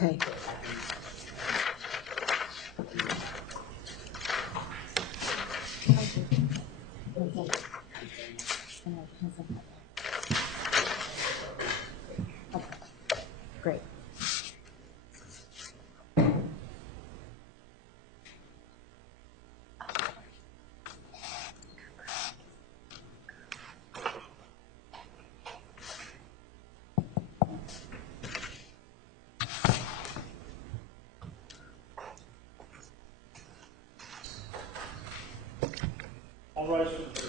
Okay. Great. All rise for the prayer.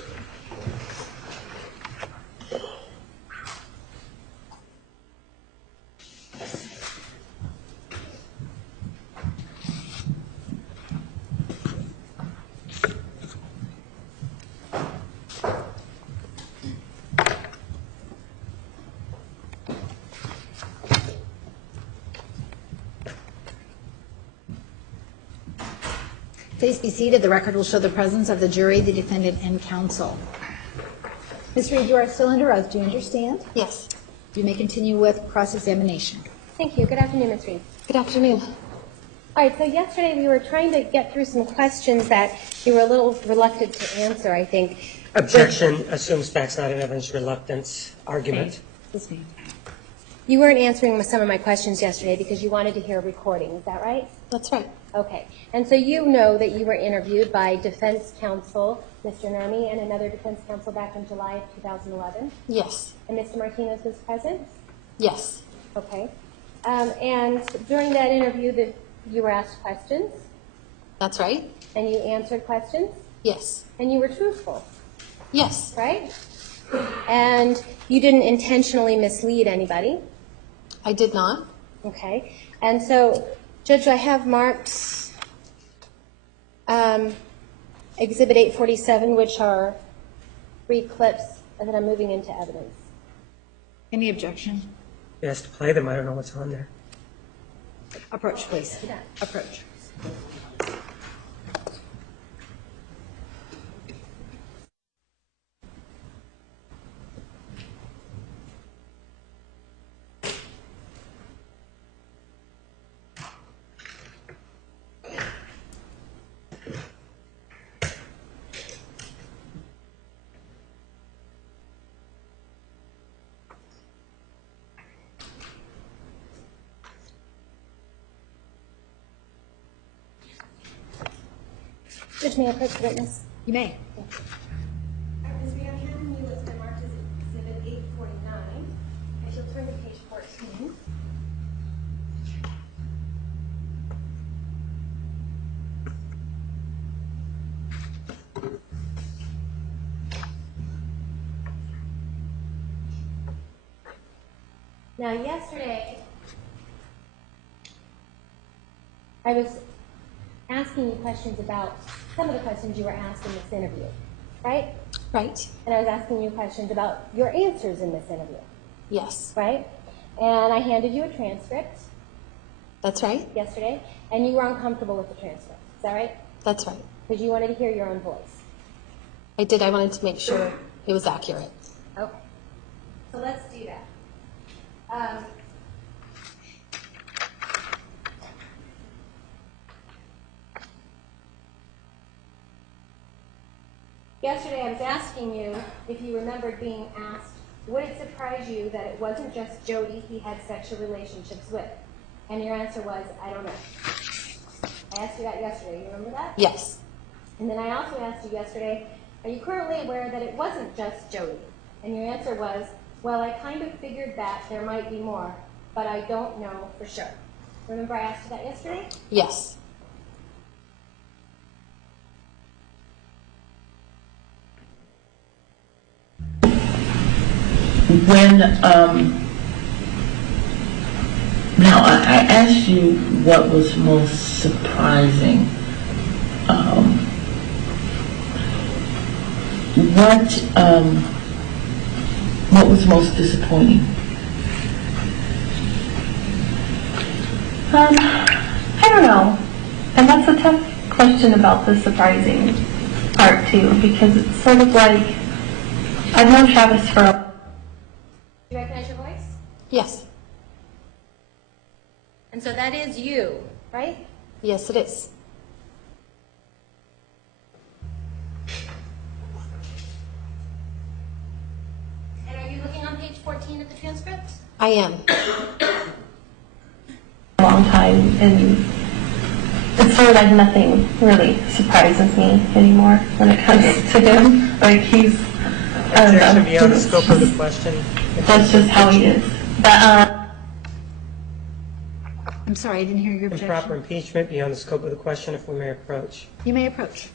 Please be seated. The record will show the presence of the jury, the defendant, and counsel. Ms. Reid, you are still under oath. Do you understand? Yes. You may continue with cross-examination. Thank you. Good afternoon, Ms. Reid. Good afternoon. All right, so yesterday we were trying to get through some questions that you were a little reluctant to answer, I think. Objection assumes facts not in evidence, reluctance argument. This me. You weren't answering some of my questions yesterday because you wanted to hear a recording. Is that right? That's right. Okay. And so you know that you were interviewed by defense counsel, Mr. Nami, and another defense counsel back in July of 2011. Yes. And Mr. Martinez was present? Yes. Okay. And during that interview, you were asked questions, That's right. and you answered questions, Yes. and you were truthful, Yes. right? And you didn't intentionally mislead anybody. I did not. Okay. And so, Judge, I have marked Exhibit 847, which are 3 clips that I'm moving into evidence. Any objection? He has to play them. I don't know what's on there. Approach, please. Approach. Judge, may I approach the witness? You may. Ms. Reid, I'm handing you what's been marked as Exhibit 849. If you'll turn to page 14. Now, yesterday, I was asking you questions about some of the questions you were asked in this interview, right? Right. And I was asking you questions about your answers in this interview, Yes. right? And I handed you a transcript That's right. yesterday, and you were uncomfortable with the transcript. Is that right? That's right. Because you wanted to hear your own voice. I did. I wanted to make sure it was accurate. Okay. So let's do that. Yesterday I was asking you if you remembered being asked, would it surprise you that it wasn't just Jodi he had sexual relationships with? And your answer was, I don't know. I asked you that yesterday. You remember that? Yes. And then I also asked you yesterday, are you currently aware that it wasn't just Jodi? And your answer was, well, I kind of figured that there might be more, but I don't know for sure. Remember I asked you that yesterday? Yes. When now I asked you what was most surprising. What was most disappointing? I don't know. And that's a tough question about the surprising part too, because it's sort of like, I've known Travis for Do you recognize your voice? Yes. And And so that is you, right? Yes, it is. And are you looking on page 14 of the transcript? I am. A long time, and it's sort of like nothing really surprises me anymore when it comes to him. Like he's, I don't Objection know. beyond the scope of the question. That's just how he is. But I'm sorry, I didn't hear your Improper objection. impeachment beyond the scope of the question, if we may approach. You may approach.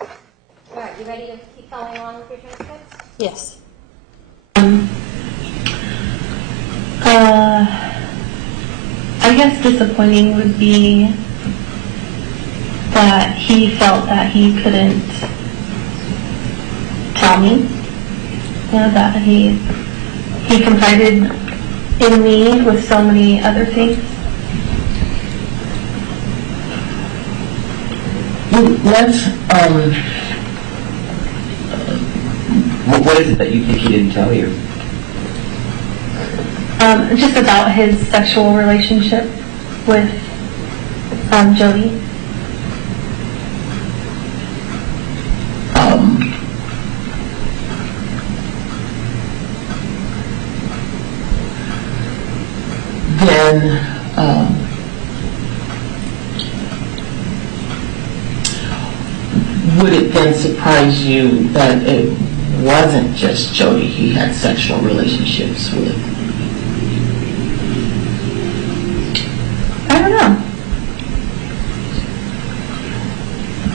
All right, you ready to keep following along with your transcripts? Yes. I guess disappointing would be that he felt that he couldn't tell me, that he confided in me with so many other things. Let's, What is it that you think he didn't tell you? Just about his sexual relationship with Jodi. Then, would it then surprise you that it wasn't just Jodi he had sexual relationships with? I don't know.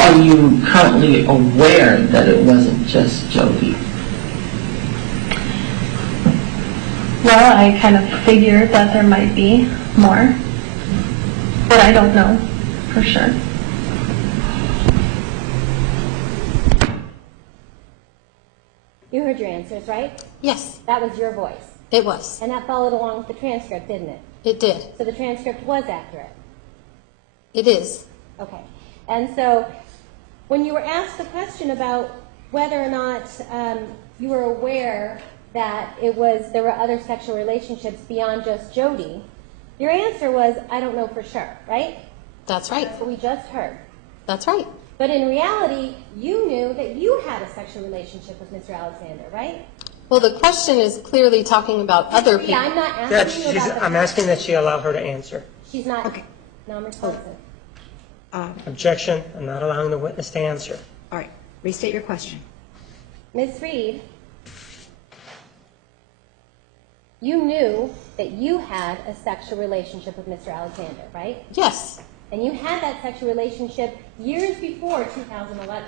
Are you currently aware that it wasn't just Jodi? Well, I kind of figured that there might be more, but I don't know for sure. You heard your answers, right? Yes, That was your voice. it was. And that followed along with the transcript, didn't it? It did. So the transcript was accurate. It is. Okay. And so when you were asked the question about whether or not you were aware that there were other sexual relationships beyond just Jodi, your answer was, I don't know for sure, right? That's right. That's what we just heard. That's right. But in reality, you knew that you had a sexual relationship with Mr. Alexander, right? Well, the question is clearly talking about other Yeah, I'm people. not Judge, asking you about the I'm asking that she allow her to answer. She's not. Okay. No, I'm responsive. Objection, I'm not allowing the witness to answer. All right, restate your question. Ms. Reid, you knew that you had a sexual relationship with Mr. Alexander, right? Yes, And you had that sexual relationship years before 2011.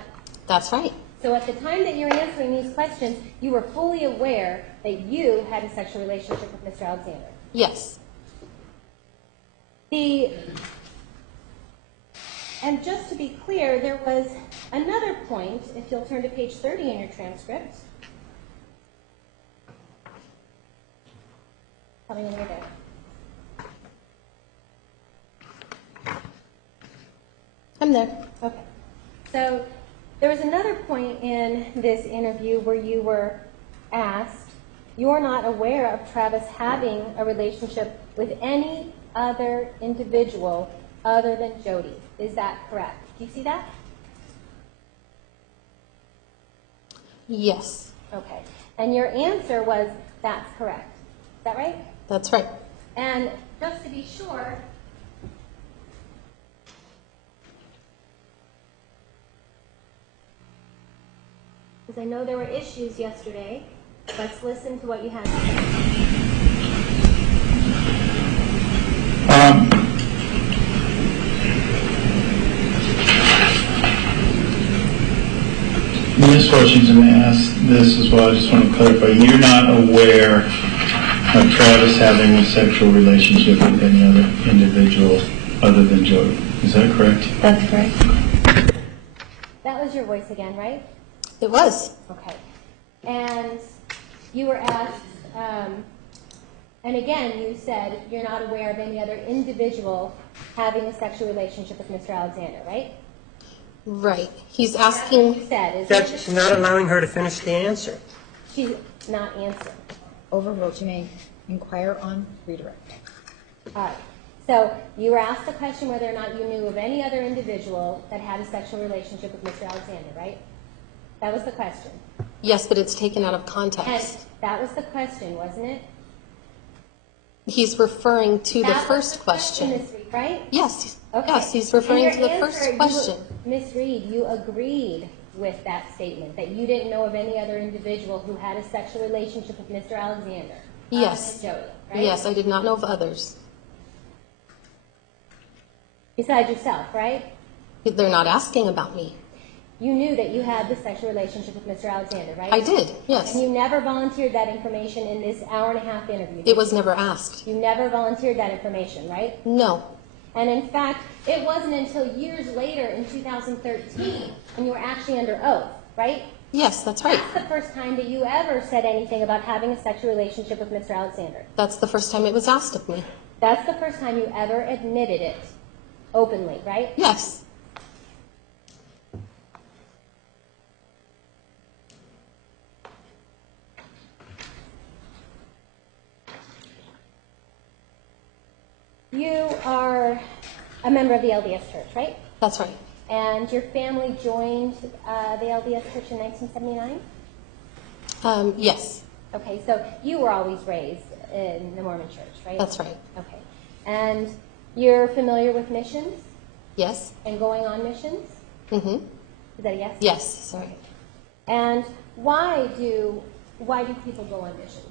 that's right. So at the time that you're answering these questions, you were fully aware that you had a sexual relationship with Mr. Alexander. Yes. And just to be clear, there was another point, if you'll turn to page 30 in your transcript. Tell me when you're there. I'm there. Okay. So there was another point in this interview where you were asked, you're not aware of Travis having a relationship with any other individual other than Jodi. Is that correct? Do you see that? Yes, Okay. And your answer was, that's correct. Is that right? that's right. And just to be sure, because I know there were issues yesterday, let's listen to what you had to say. This question's going to ask this as well. I just want to clarify. You're not aware of Travis having a sexual relationship with any other individual other than Jodi. Is that correct? That's correct. That was your voice again, right? It was. Okay. And you were asked, And again, you said you're not aware of any other individual having a sexual relationship with Mr. Alexander, right? Right. He's That's what asking, you said, isn't That's it? not allowing her to finish the answer. She's not answering. Overruled. You may inquire on redirect. All right. So you were asked the question whether or not you knew of any other individual that had a sexual relationship with Mr. Alexander, right? That was the question. yes, but it's taken out of And context. that was the question, wasn't it? He's referring to the That was first question. Ms. Reid, right? Yes, Okay. yes, he's referring And to your the answer, first question. Ms. Reid, you agreed with that statement, that you didn't know of any other individual who had a sexual relationship with Mr. Alexander. Yes. Other than Jodi, right? Yes, I did not know of others. Besides yourself, right? They're not asking about me. You knew that you had the sexual relationship with Mr. Alexander, right? I did, yes. And you never volunteered that information in this hour-and-a-half interview. It was never asked. You never volunteered that information, right? No. And in fact, it wasn't until years later in 2013 when you were actually under oath, right? Yes, that's right. That's the first time that you ever said anything about having a sexual relationship with Mr. Alexander. That's the first time it was asked of me. That's the first time you ever admitted it openly, right? Yes. You are a member of the LDS Church, right? That's right. And your family joined the LDS Church in 1979? Yes, Okay, so you were always raised in the Mormon Church, right? that's right. Okay. And you're familiar with missions Yes. and going on missions? Mm-hmm. Is that a yes? Yes, sorry. And why do people go on missions?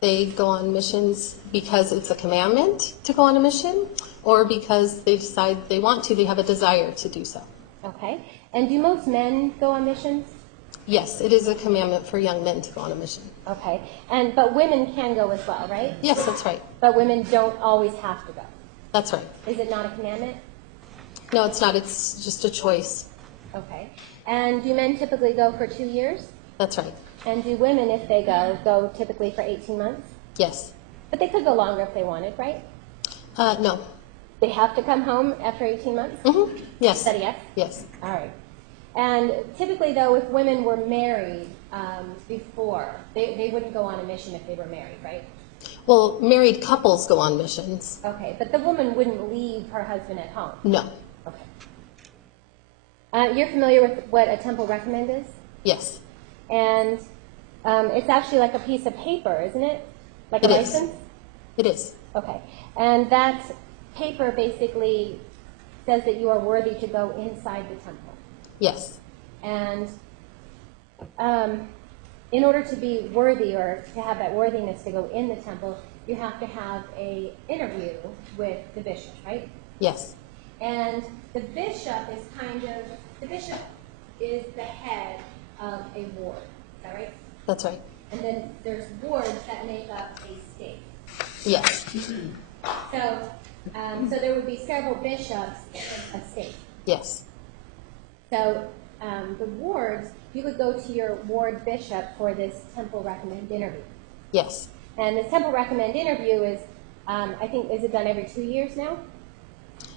They go on missions because it's a commandment to go on a mission, or because they decide they want to, they have a desire to do so. Okay. And do most men go on missions? Yes, it is a commandment for young men to go on a mission. Okay. But women can go as well, right? Yes, that's right. But women don't always have to go. That's right. Is it not a commandment? No, it's not. It's just a choice. Okay. And do men typically go for 2 years? That's right. And do women, if they go typically for 18 months? Yes. But they could go longer if they wanted, right? No. They have to come home after 18 months? Mm-hmm. Yes. Is that a yes? Yes. All right. And typically, though, if women were married before, they wouldn't go on a mission if they were married, right? Well, married couples go on missions. Okay, but the woman wouldn't leave her husband at home. No. Okay. You're familiar with what a temple recommend is? Yes. And it's actually like a piece of paper, isn't it? Like a It is. license? It is. Okay. And that paper basically says that you are worthy to go inside the temple. Yes. And in order to be worthy or to have that worthiness to go in the temple, you have to have an interview with the bishop, right? Yes. And the bishop is the head of a ward. Is that right? That's right. And then there's wards that make up a state. Yes. So there would be several bishops in a state. Yes. So the wards, you would go to your ward bishop for this temple recommend interview. Yes. And this temple recommend interview is, I think, is it done every 2 years now?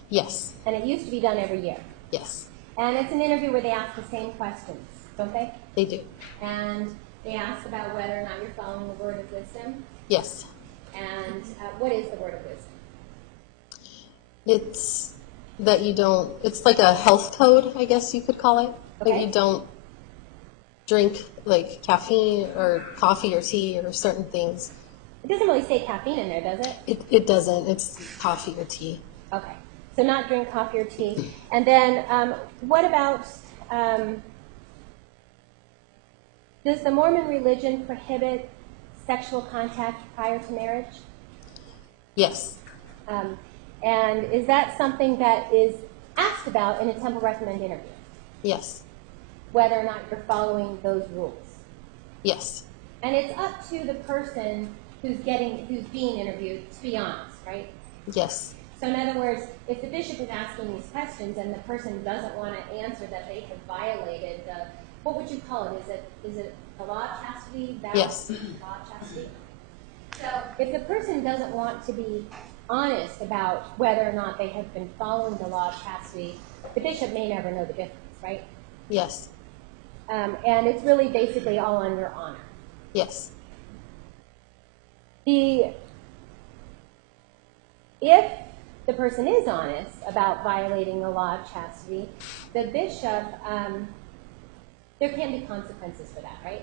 Yes. And it used to be done every year. Yes. And it's an interview where they ask the same questions, don't they? They do. And they ask about whether or not you're following the word of wisdom. Yes. And what is the word of wisdom? It's that you don't, it's like a health code, I guess you could call it. That Okay. you don't drink like caffeine or coffee or tea or certain things. It doesn't really say caffeine in there, does it? It doesn't. It's coffee or tea. Okay. So not drink coffee or tea. And then what about, does the Mormon religion prohibit sexual contact prior to marriage? Yes. And is that something that is asked about in a temple recommend interview? Yes. Whether or not you're following those rules? Yes. And it's up to the person who's being interviewed to be honest, right? Yes. So in other words, if the bishop is asking these questions and the person doesn't want to answer that they have violated the, what would you call it? Is it a law of chastity? Yes. Law of chastity? if the person doesn't want to be honest about whether or not they have been following the law of chastity, the bishop may never know the difference, right? Yes. And it's really basically all on your honor. Yes. If the person is honest about violating the law of chastity, the bishop, there can be consequences for that, right?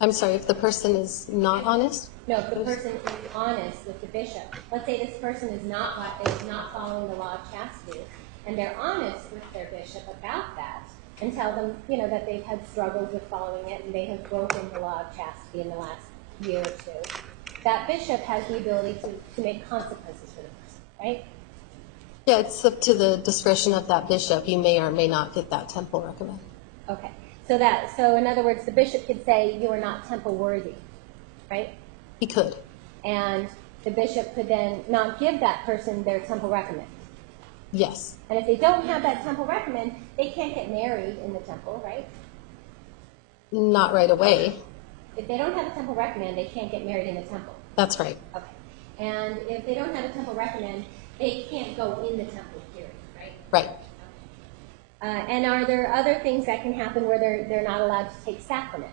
I'm sorry, if the person is not honest? No, if the person is honest with the bishop. Let's say this person is not following the law of chastity, and they're honest with their bishop about that, and tell them, that they've had struggles with following it, and they have broken the law of chastity in the last year or two. That bishop has the ability to make consequences for the person, right? Yeah, it's up to the discretion of that bishop. You may or may not get that temple recommend. Okay. So in other words, the bishop could say you are not temple worthy, right? He could. And the bishop could then not give that person their temple recommend. Yes. And if they don't have that temple recommend, they can't get married in the temple, right? Not right away. If they don't have a temple recommend, they can't get married in the temple. That's right. Okay. And if they don't have a temple recommend, they can't go in the temple, period, right? Right. And are there other things that can happen where they're not allowed to take sacrament?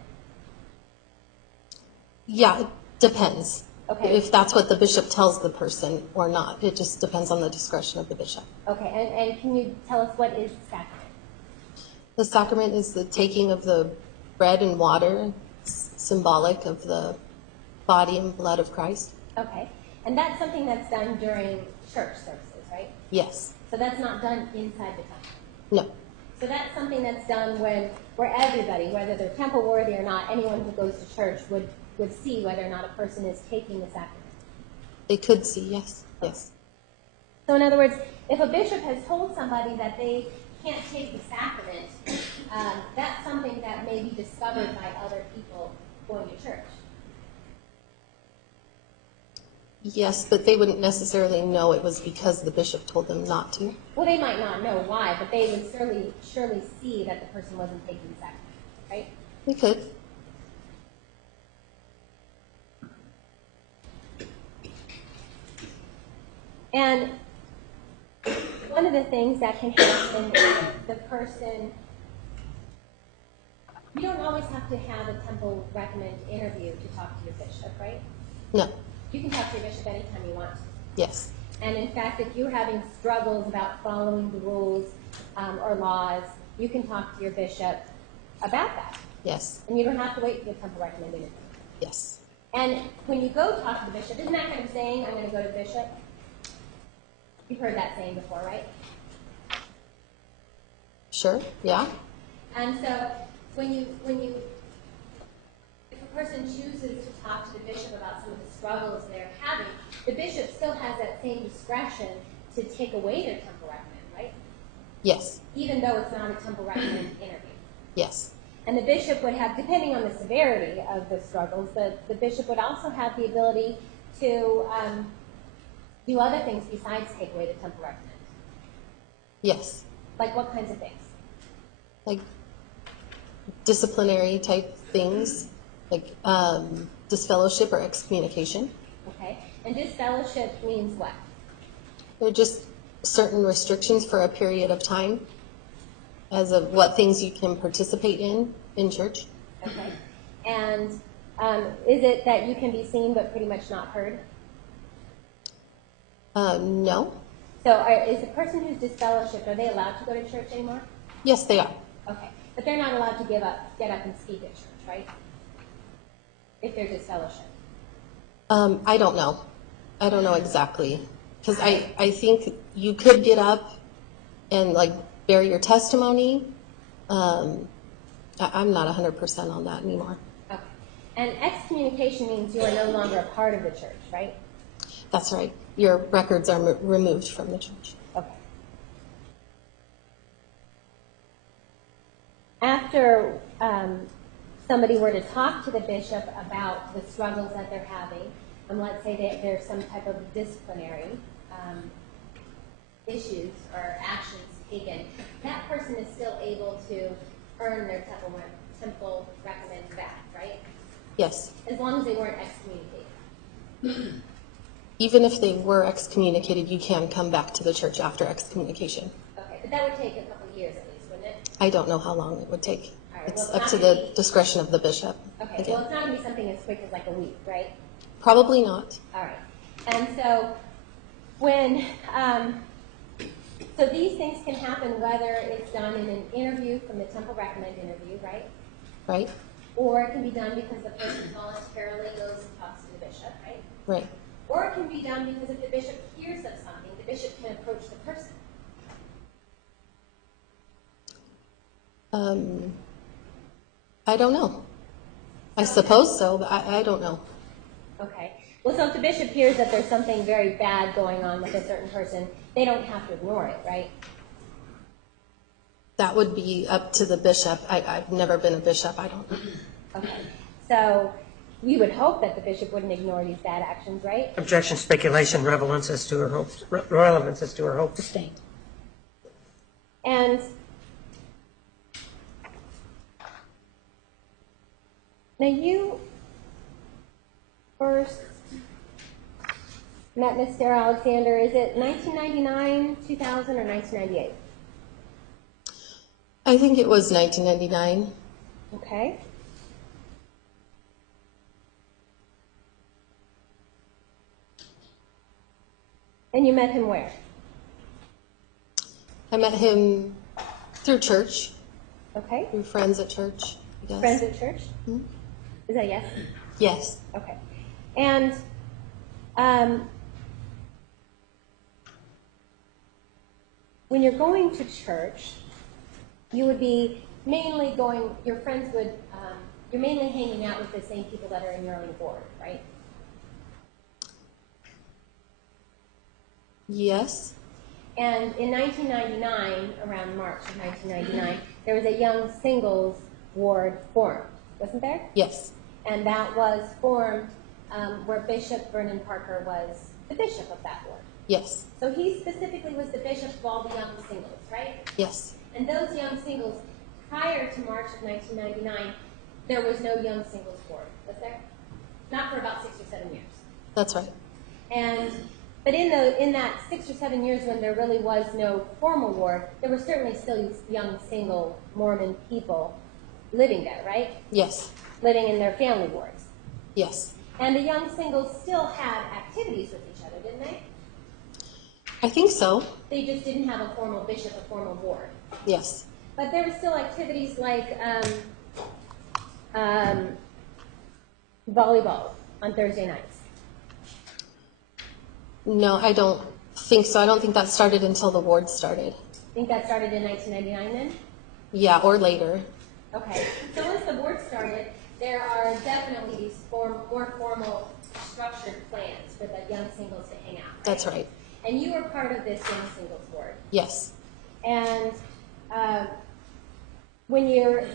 Yeah, it depends. Okay. If that's what the bishop tells the person or not. It just depends on the discretion of the bishop. Okay, and can you tell us what is sacrament? The sacrament is the taking of the bread and water, symbolic of the body and blood of Christ. Okay, and that's something that's done during church services, right? Yes. So that's not done inside the temple. No. So that's something that's done where everybody, whether they're temple worthy or not, anyone who goes to church would see whether or not a person is taking the sacrament. They could see, yes. Yes. So in other words, if a bishop has told somebody that they can't take the sacrament, that's something that may be discovered by other people going to church. Yes, but they wouldn't necessarily know it was because the bishop told them not to. Well, they might not know why, but they would surely see that the person wasn't taking the sacrament, right? They could. And one of the things that can happen is the person, you don't always have to have a temple recommend interview to talk to your bishop, right? No. You can talk to your bishop anytime you want to. Yes. And in fact, if you're having struggles about following the rules or laws, you can talk to your bishop about that. Yes. And you don't have to wait for the temple recommend interview. Yes. And when you go talk to the bishop, isn't that kind of saying, I'm going to go to the bishop? You've heard that saying before, right? Sure. Yeah. And so if a person chooses to talk to the bishop about some of the struggles they're having, the bishop still has that same discretion to take away their temple recommend, right? Yes. Even though it's not a temple recommend interview. Yes. And the bishop would have, depending on the severity of the struggles, the bishop would also have the ability to do other things besides take away the temple recommend. Yes. Like what kinds of things? Like disciplinary type things, like disfellowship or excommunication. Okay. And disfellowship means what? They're just certain restrictions for a period of time as of what things you can participate in church. Okay. And is it that you can be seen but pretty much not heard? No. So is the person who's disfellowshipped, are they allowed to go to church anymore? Yes, they are. Okay. But they're not allowed to get up and speak at church, right? If they're disfellowshipped. I don't know. I don't know exactly. Because I think you could get up and like bear your testimony. I'm not 100% on that anymore. Okay. And excommunication means you are no longer a part of the church, right? That's right. Your records are removed from the church. Okay. After somebody were to talk to the bishop about the struggles that they're having, and let's say that there's some type of disciplinary issues or actions taken, that person is still able to earn their temple recommend back, right? Yes. As long as they weren't excommunicated. Even if they were excommunicated, you can come back to the church after excommunication. Okay, but that would take a couple of years at least, wouldn't it? I don't know how long it would take. All right, It's well, up it's to not gonna the be- discretion of the bishop. Okay, Again. well, it's not going to be something as quick as like a week, right? Probably not. All right. And so when, so these things can happen whether it's done in an interview from the temple recommend interview, right? Right? Or it can be done because the person voluntarily goes and talks to the bishop, right? Right. Or it can be done because if the bishop hears of something, the bishop can approach the person. I don't know. I suppose so, but I don't know. Okay. Well, so if the bishop hears that there's something very bad going on with a certain person, they don't have to ignore it, right? That would be up to the bishop. I've never been a bishop. I don't know. Okay. So we would hope that the bishop wouldn't ignore these bad actions, right? Objection, speculation, relevance as to her hopes. Relevance as to her hopes. Sustained. And now you first met Miss Sarah Alexander, is it 1999, 2000, or 1998? I think it was 1999. Okay. And you met him where? I met him through church, Okay. through friends at church, I guess. Friends at church? Hmm? Is that a yes? Yes. Okay. And when you're going to church, you would be mainly going, your friends would, you're mainly hanging out with the same people that are in your own ward, right? Yes. And in 1999, around March of 1999, there was a young singles ward formed, wasn't there? Yes. And that was formed where Bishop Vernon Parker was the bishop of that ward. Yes. So he specifically was the bishop of all the young singles, right? Yes. And those young singles, prior to March of 1999, there was no young singles ward, was there? Not for about 6 or 7 years. That's right. And but in that 6 or 7 years when there really was no formal ward, there were certainly still young single Mormon people living there, right? Yes. Living in their family wards. Yes. And the young singles still had activities with each other, didn't they? I think so. They just didn't have a formal bishop, a formal ward. Yes. But there were still activities like volleyball on Thursday nights. No, I don't think so. I don't think that started until the ward started. I think that started in 1999 then? Yeah, or later. Okay. So once the ward started, there are definitely these more formal structured plans for the young singles to hang out. Right? That's right. And you were part of this young singles ward. Yes. And when you're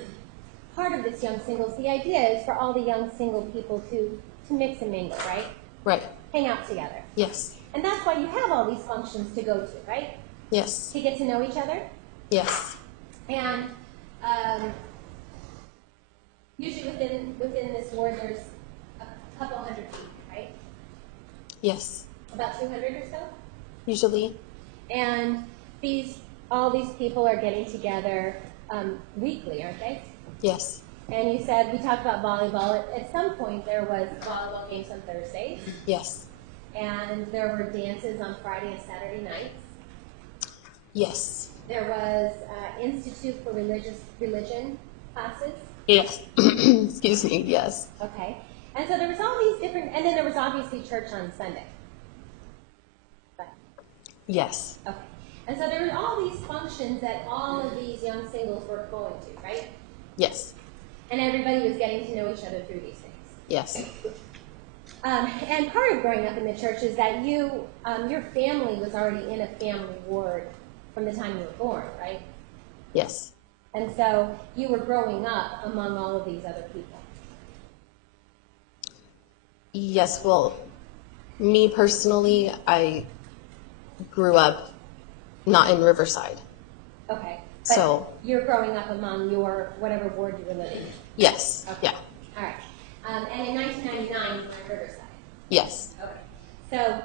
part of this young singles, the idea is for all the young single people to mix and mingle, right? Right. Hang out together. Yes. And that's why you have all these functions to go to, right? Yes. To get to know each other. Yes. And usually within this ward, there's a couple hundred people, right? Yes. About 200 or so. Usually. And all these people are getting together weekly, aren't they? Yes. And you said, we talked about volleyball. At some point, there was volleyball games on Thursdays. Yes. And there were dances on Friday and Saturday nights. Yes. There was Institute for Religion classes. Yes. Excuse me. Yes. Okay. And so there was all these different, and then there was obviously church on Sunday. But, Yes. okay. And so there were all these functions that all of these young singles were going to, right? Yes. And everybody was getting to know each other through these things. Yes. And part of growing up in the church is that your family was already in a family ward from the time you were born, right? Yes. And so you were growing up among all of these other people. Yes. Well, me personally, I grew up not in Riverside. Okay. But So- you're growing up among your whatever ward you were living in. Yes. Okay. Yeah. All right. And Yes. Okay. So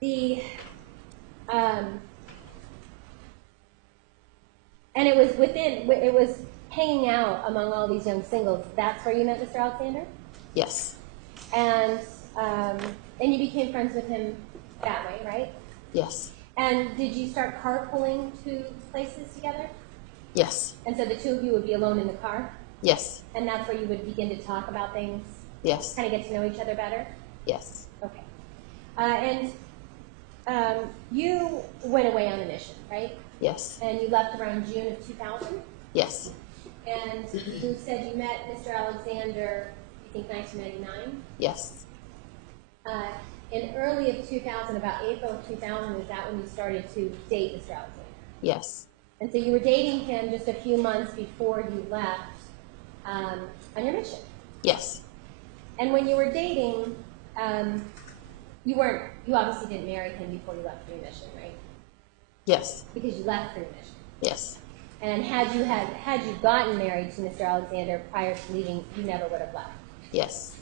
the and it was hanging out among all these young singles. That's where you met Mr. Alexander, Yes. and you became friends with him that way, right? Yes. And did you start carpooling to places together? Yes. And so the two of you would be alone in the car, Yes. and that's where you would begin to talk about things, Yes. kind of get to know each other better. Yes. Okay. You went away on a mission, right? Yes. And you left around June of 2000. Yes. And you said you met Mr. Alexander, I think 1999. Yes. In early of 2000, about April of 2000, is that when you started to date Mr. Alexander? Yes. And so you were dating him just a few months before you left on your mission. Yes. And when you were dating, you obviously didn't marry him before you left for your mission, right? Yes. Because you left for your mission. Yes. And had you gotten married to Mr. Alexander prior to leaving, you never would have left. Yes.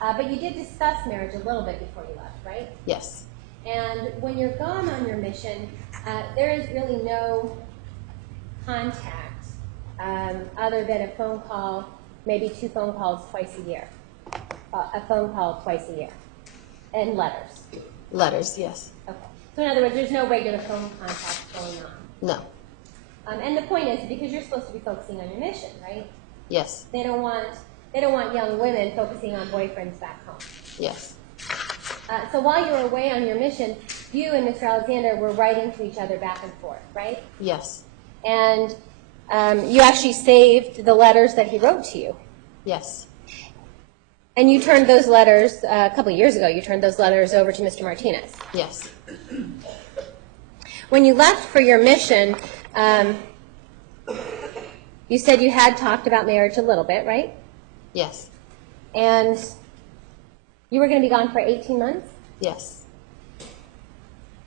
But you did discuss marriage a little bit before you left, right? Yes. And when you're gone on your mission, there is really no contact other than a phone call, maybe 2 phone calls twice a year. A phone call twice a year. And letters. Letters, yes. Okay. So in other words, there's no regular phone contact going on. No. And the point is, because you're supposed to be focusing on your mission, right? Yes. They don't want young women focusing on boyfriends back home. Yes. So while you were away on your mission, you and Mr. Alexander were writing to each other back and forth, right? Yes. And you actually saved the letters that he wrote to you. Yes. And you turned those letters, a couple of years ago, you turned those letters over to Mr. Martinez. Yes. When you left for your mission, you said you had talked about marriage a little bit, right? Yes. And you were going to be gone for 18 months? Yes.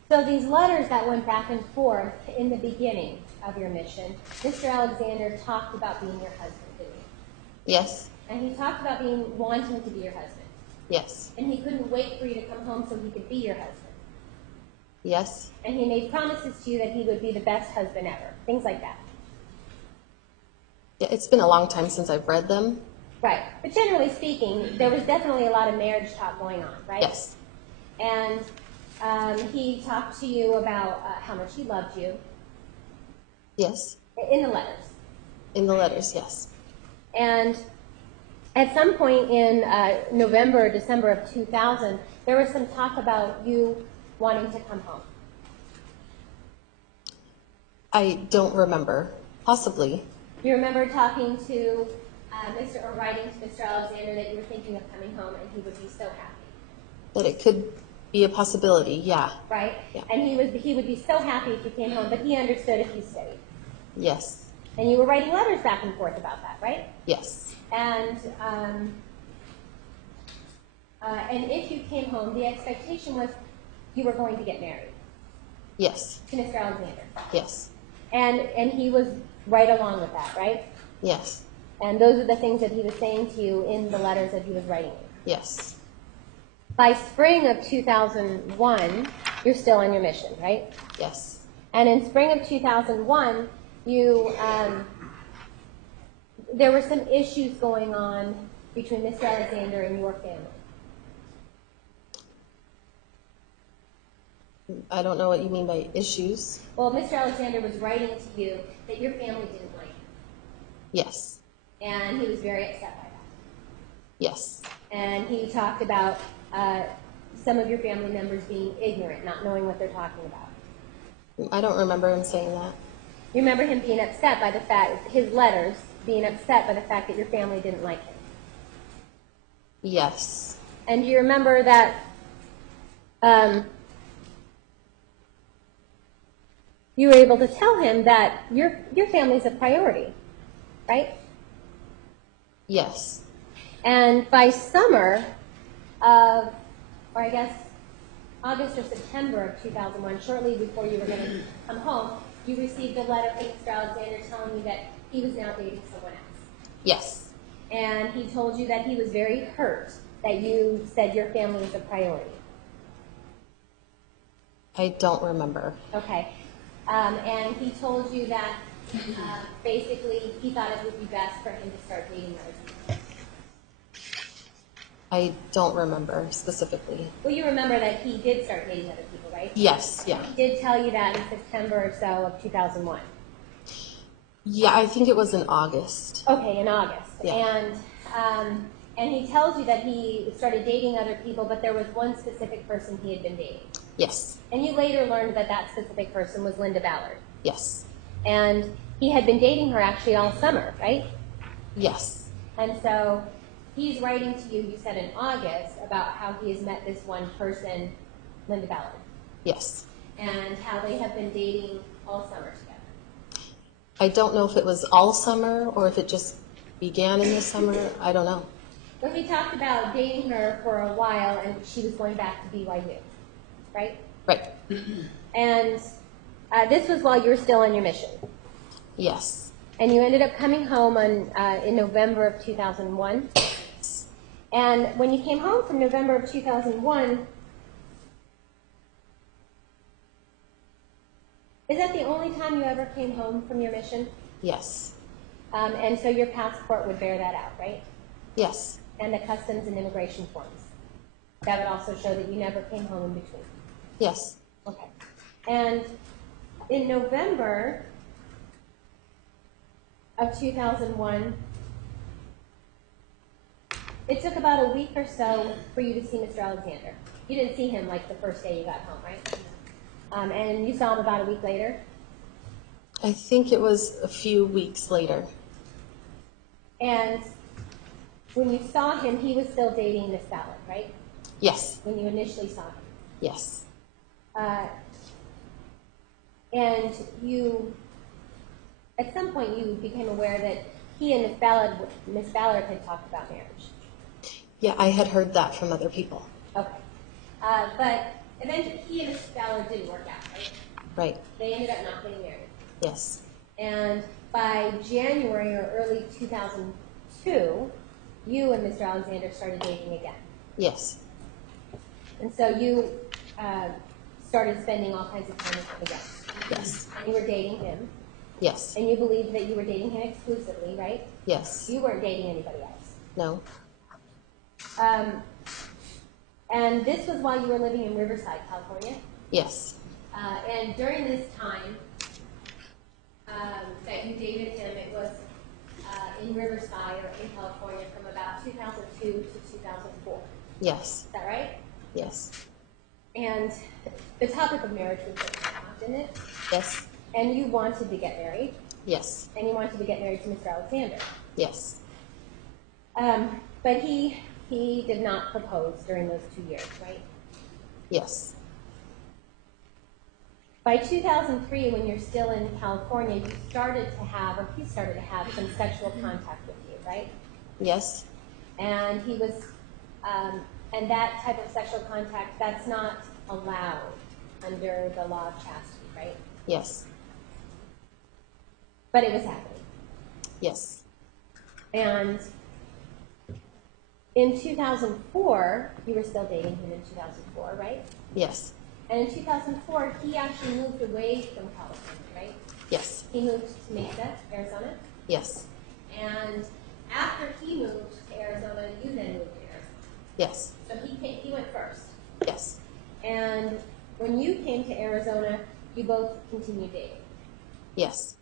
So these letters that went back and forth in the beginning of your mission, Mr. Alexander talked about being your husband, didn't he? Yes. And he talked about wanting to be your husband. Yes. And he couldn't wait for you to come home so he could be your husband. Yes. And he made promises to you that he would be the best husband ever. Things like that. Yeah, it's been a long time since I've read them. Right. But generally speaking, there was definitely a lot of marriage talk going on, right? Yes. And he talked to you about how much he loved you. Yes. In the letters. In the letters, yes. And at some point in November or December of 2000, there was some talk about you wanting to come home. I don't remember. Possibly. You remember talking to or writing to Mr. Alexander that you were thinking of coming home and he would be so happy. That it could be a possibility, yeah. Right? Yeah. And he would be so happy if you came home, but he understood if you stayed. Yes. And you were writing letters back and forth about that, right? Yes. And if you came home, the expectation was you were going to get married Yes. to Mr. Alexander. Yes. And he was right along with that, right? Yes. And those are the things that he was saying to you in the letters that he was writing you. Yes. By spring of 2001, you're still on your mission, right? Yes. And in spring of 2001, you there were some issues going on between Mr. Alexander and your family. I don't know what you mean by issues. Well, Mr. Alexander was writing to you that your family didn't like him, Yes. and he was very upset by that. Yes. And he talked about some of your family members being ignorant, not knowing what they're talking about. I don't remember him saying that. You remember him being upset by the fact, his letters, being upset by the fact that your family didn't like him. Yes. And you remember that you were able to tell him that your family's a priority, right? Yes. And by summer of, or I guess August or September of 2001, shortly before you were going to come home, you received a letter from Mr. Alexander telling you that he was now dating someone else. Yes. And he told you that he was very hurt that you said your family was a priority? I don't remember. Okay. And he told you that basically he thought it would be best for him to start dating other people. I don't remember specifically. Well, you remember that he did start dating other people, right? Yes, yeah. He did tell you that in September or so of 2001. Yeah, I think it was in August. Okay, in August. Yeah. And he tells you that he started dating other people, but there was one specific person he had been dating. Yes, And you later learned that that specific person was Linda Ballard. yes, And he had been dating her actually all summer, right? yes, And so he's writing to you, you said in August, about how he has met this one person, Linda Ballard, yes. and how they have been dating all summer together. I don't know if it was all summer or if it just began in the summer. I don't know. Well, he talked about dating her for a while, and she was going back to BYU, right? Right. And this was while you were still on your mission. Yes. And you ended up coming home in November of 2001. And when you came home from November of 2001, is that the only time you ever came home from your mission? Yes. And so your passport would bear that out, right? Yes. And the customs and immigration forms. That would also show that you never came home in between. Yes. Okay. And in November of 2001, it took about a week or so for you to see Mr. Alexander. You didn't see him like the first day you got home, right? And you saw him about a week later. I think it was a few weeks later. And when you saw him, he was still dating Miss Ballard, right? Yes. When you initially saw him. Yes. And you, at some point, you became aware that he and Miss Ballard had talked about marriage. Yeah, I had heard that from other people. Okay. But eventually, he and Miss Ballard didn't work out, right? Right. They ended up not getting married. Yes. And by January or early 2002, you and Mr. Alexander started dating again. Yes. And so you started spending all kinds of time with him again. Yes. And you were dating him. Yes. And you believed that you were dating him exclusively, right? Yes. You weren't dating anybody else. No. And this was while you were living in Riverside, California. Yes. And during this time that you dated him, it was in Riverside or in California from about 2002 to 2004. Yes. Is that right? Yes. And the topic of marriage was involved, didn't it? Yes. And you wanted to get married, Yes. and you wanted to get married to Mr. Alexander. Yes. But he did not propose during those 2 years, right? Yes. By 2003, when you're still in California, he started to have some sexual contact with you, right? Yes. And he was, and that type of sexual contact, that's not allowed under the law of chastity, right? Yes. But it was happening. Yes. And in 2004, you were still dating him in 2004, right? Yes. And in 2004, he actually moved away from California, right? Yes. He moved to Mesa, Arizona. Yes. And after he moved to Arizona, you then moved to Arizona. Yes. So he went first. Yes. And when you came to Arizona, you both continued dating. Yes.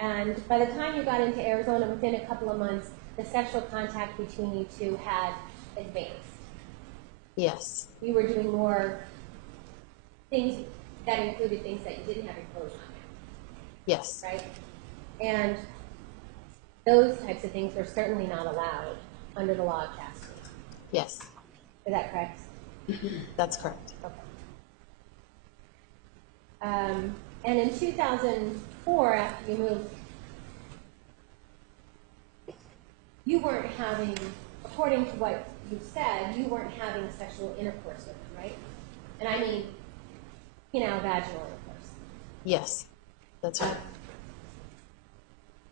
And by the time you got into Arizona, within a couple of months, the sexual contact between you two had advanced. Yes. You were doing more things that included things that you didn't have your clothes on, Yes. right? And those types of things were certainly not allowed under the law of chastity. Yes. Is that correct? That's correct. Okay. And in 2004, after you moved, you weren't having, according to what you said, you weren't having sexual intercourse with him, right? And I mean, vaginal intercourse. Yes. That's right.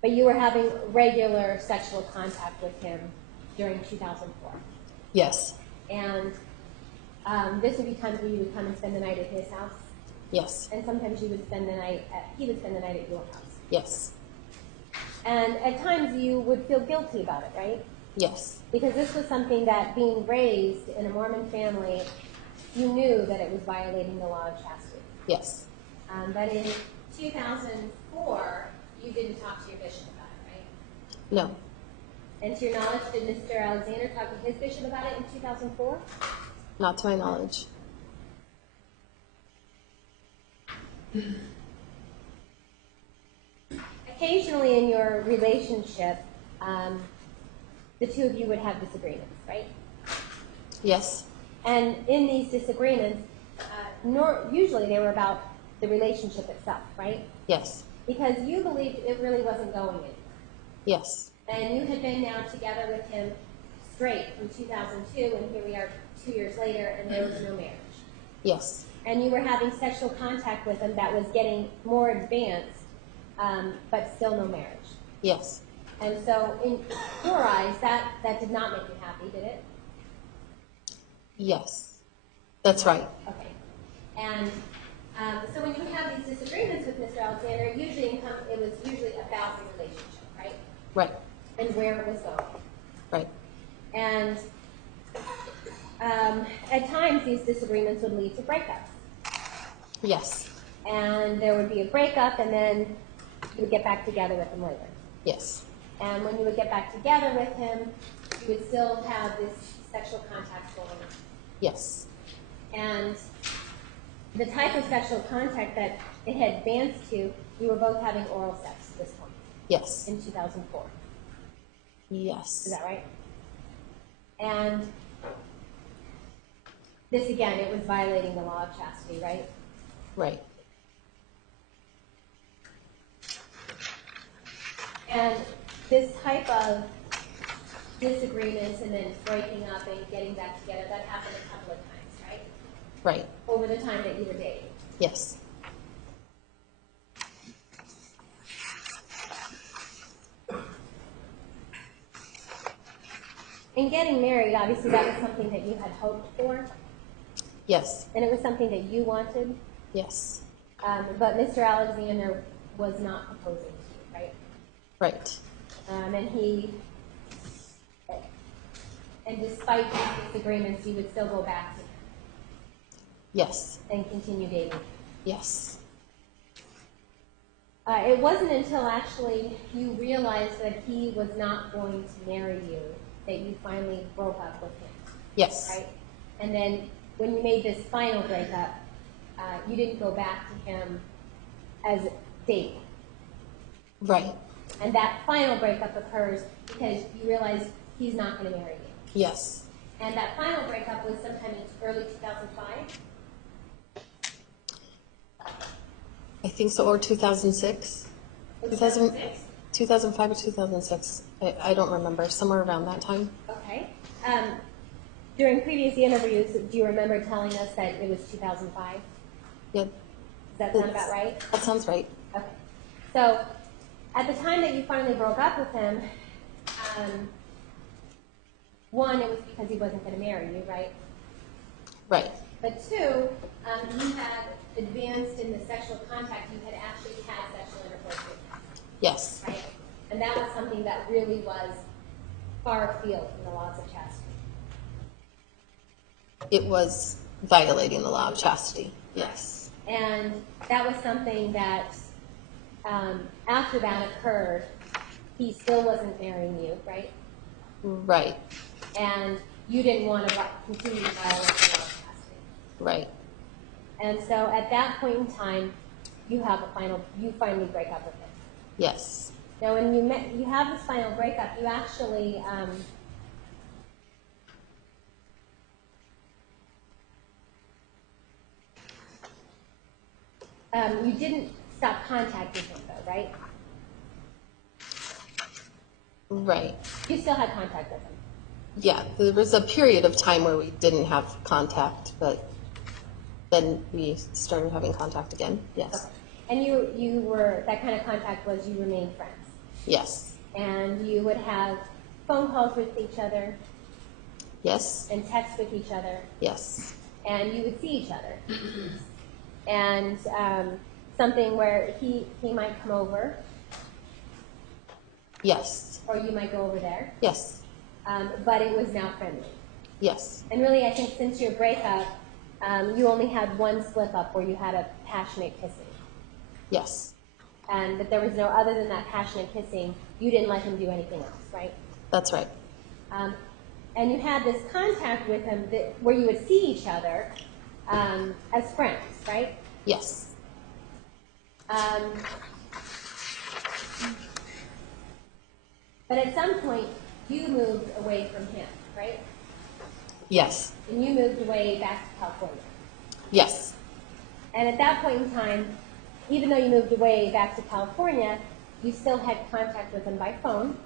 But you were having regular sexual contact with him during 2004. Yes, And this would be times where you would come and spend the night at his house, yes, and sometimes you would spend the night he would spend the night at your house. yes, And at times you would feel guilty about it, right? yes, Because this was something that, being raised in a Mormon family, you knew that it was violating the law of chastity. yes. But in 2004, you didn't talk to your bishop about it, right? No, And to your knowledge, did Mr. Alexander talk to his bishop about it in 2004? not to my knowledge. Occasionally in your relationship, the two of you would have disagreements, right? Yes, And in these disagreements, usually they were about the relationship itself, right? yes, Because you believed it really wasn't going anywhere. yes, And you had been now together with him straight from 2002, and here we are 2 years later, and there was no marriage. yes, And you were having sexual contact with him that was getting more advanced, but still no marriage. yes, And so in your eyes, that did not make you happy, did it? yes. That's right. Okay. And so when you would have these disagreements with Mr. Alexander, it was usually about the relationship, right? Right, And where it was going. right, And at times these disagreements would lead to breakups. yes, And there would be a breakup, and then you would get back together with him later. yes, And when you would get back together with him, you would still have this sexual contact going on. yes, And the type of sexual contact that it had advanced to, you were both having oral sex at this point yes, in 2004. yes, Is that right? And this, again, it was violating the law of chastity, right? right, And this type of disagreements and then breaking up and getting back together, that happened a couple of times, right? right, Over the time that you were dating. yes, In getting married, obviously that was something that you had hoped for, yes, and it was something that you wanted, yes, but Mr. Alexander was not proposing to you, right? right, And despite these disagreements, you would still go back to him yes, and continue dating. yes, It wasn't until actually you realized that he was not going to marry you that you finally broke up with him, yes, right? And then when you made this final breakup, you didn't go back to him as dating. right, And that final breakup occurs because you realize he's not going to marry you. yes. And that final breakup was sometime in early 2005. I think so, or 2006? 2006? 2005 or 2006. I don't remember, somewhere around that time. Okay. During previous interviews, do you remember telling us that it was 2005? Yeah, Does that sound about right? that sounds right. Okay. So, at the time that you finally broke up with him, one, it was because he wasn't going to marry you, right? Right, But two, you had advanced in the sexual contact. You had actually had sexual intercourse with him, yes, right? And that was something that really was far afield from the laws of chastity. it was violating the law of chastity, yes, And that was something that, after that occurred, he still wasn't marrying you, right? right, And you didn't want to continue to violate the law of chastity. right, And so at that point in time, you finally break up with him. yes, Now, when you have this final breakup, you actually, you didn't stop contacting him, though, right? right. You still had contact with him. Yeah, there was a period of time where we didn't have contact, but then we started having contact again, yes, And that kind of contact was you remained friends. yes, And you would have phone calls with each other. Yes. and text with each other, Yes. and you would see each other. And something where he might come over, Yes. or you might go over there, Yes. but it was now friendly. Yes. And really, I think since your breakup, you only had one slip up where you had a passionate kissing. Yes. And that there was no, other than that passionate kissing, you didn't let him do anything else, right? That's right. And you had this contact with him where you would see each other as friends, right? Yes. But at some point, you moved away from him, right? Yes. And you moved away back to California. Yes. And at that point in time, even though you moved away back to California, you still had contact with him by phone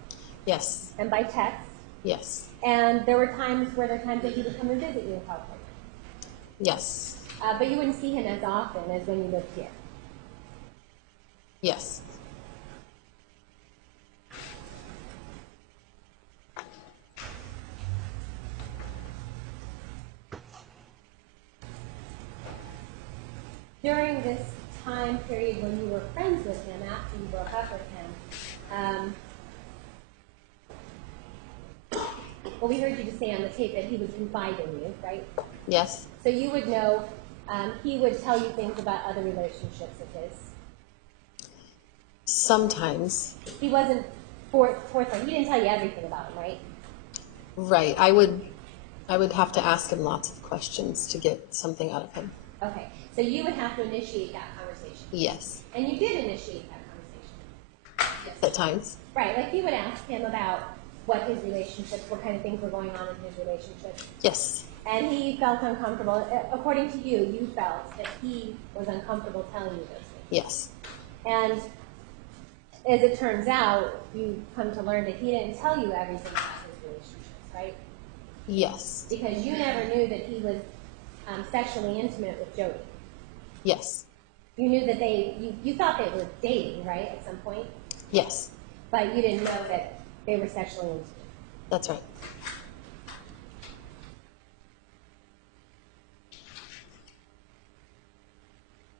Yes. and by text. Yes. And there were times that he would come and visit you in California. Yes. But you wouldn't see him as often as when you lived here. Yes. During this time period when you were friends with him, after you broke up with him, well, we heard you just say on the tape that he would confide in you, right? Yes. So you would know, he would tell you things about other relationships of his. Sometimes. He wasn't forthright. He didn't tell you everything about him, right? Right. I would have to ask him lots of questions to get something out of him. Okay. So you would have to initiate that conversation. Yes. And you did initiate that conversation. At times. Right. Like you would ask him about what his relationships, what kind of things were going on in his relationship. Yes. And he felt uncomfortable. According to you, you felt that he was uncomfortable telling you those things. Yes. And as it turns out, you come to learn that he didn't tell you everything about his relationships, right? Yes. Because you never knew that he was sexually intimate with Jodi. Yes. You knew that you thought they were dating, right, at some point? Yes. But you didn't know that they were sexually intimate. That's right.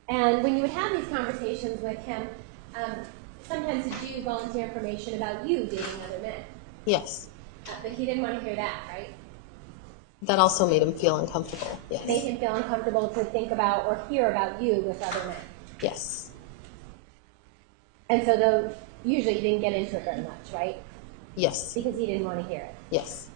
And when you would have these conversations with him, sometimes did you volunteer information about you dating other men? Yes. But he didn't want to hear that, right? That also made him feel uncomfortable. Yes. Made him feel uncomfortable to think about or hear about you with other men. Yes. And so though usually you didn't get into it very much, right? Yes. Because he didn't want to hear it. Yes.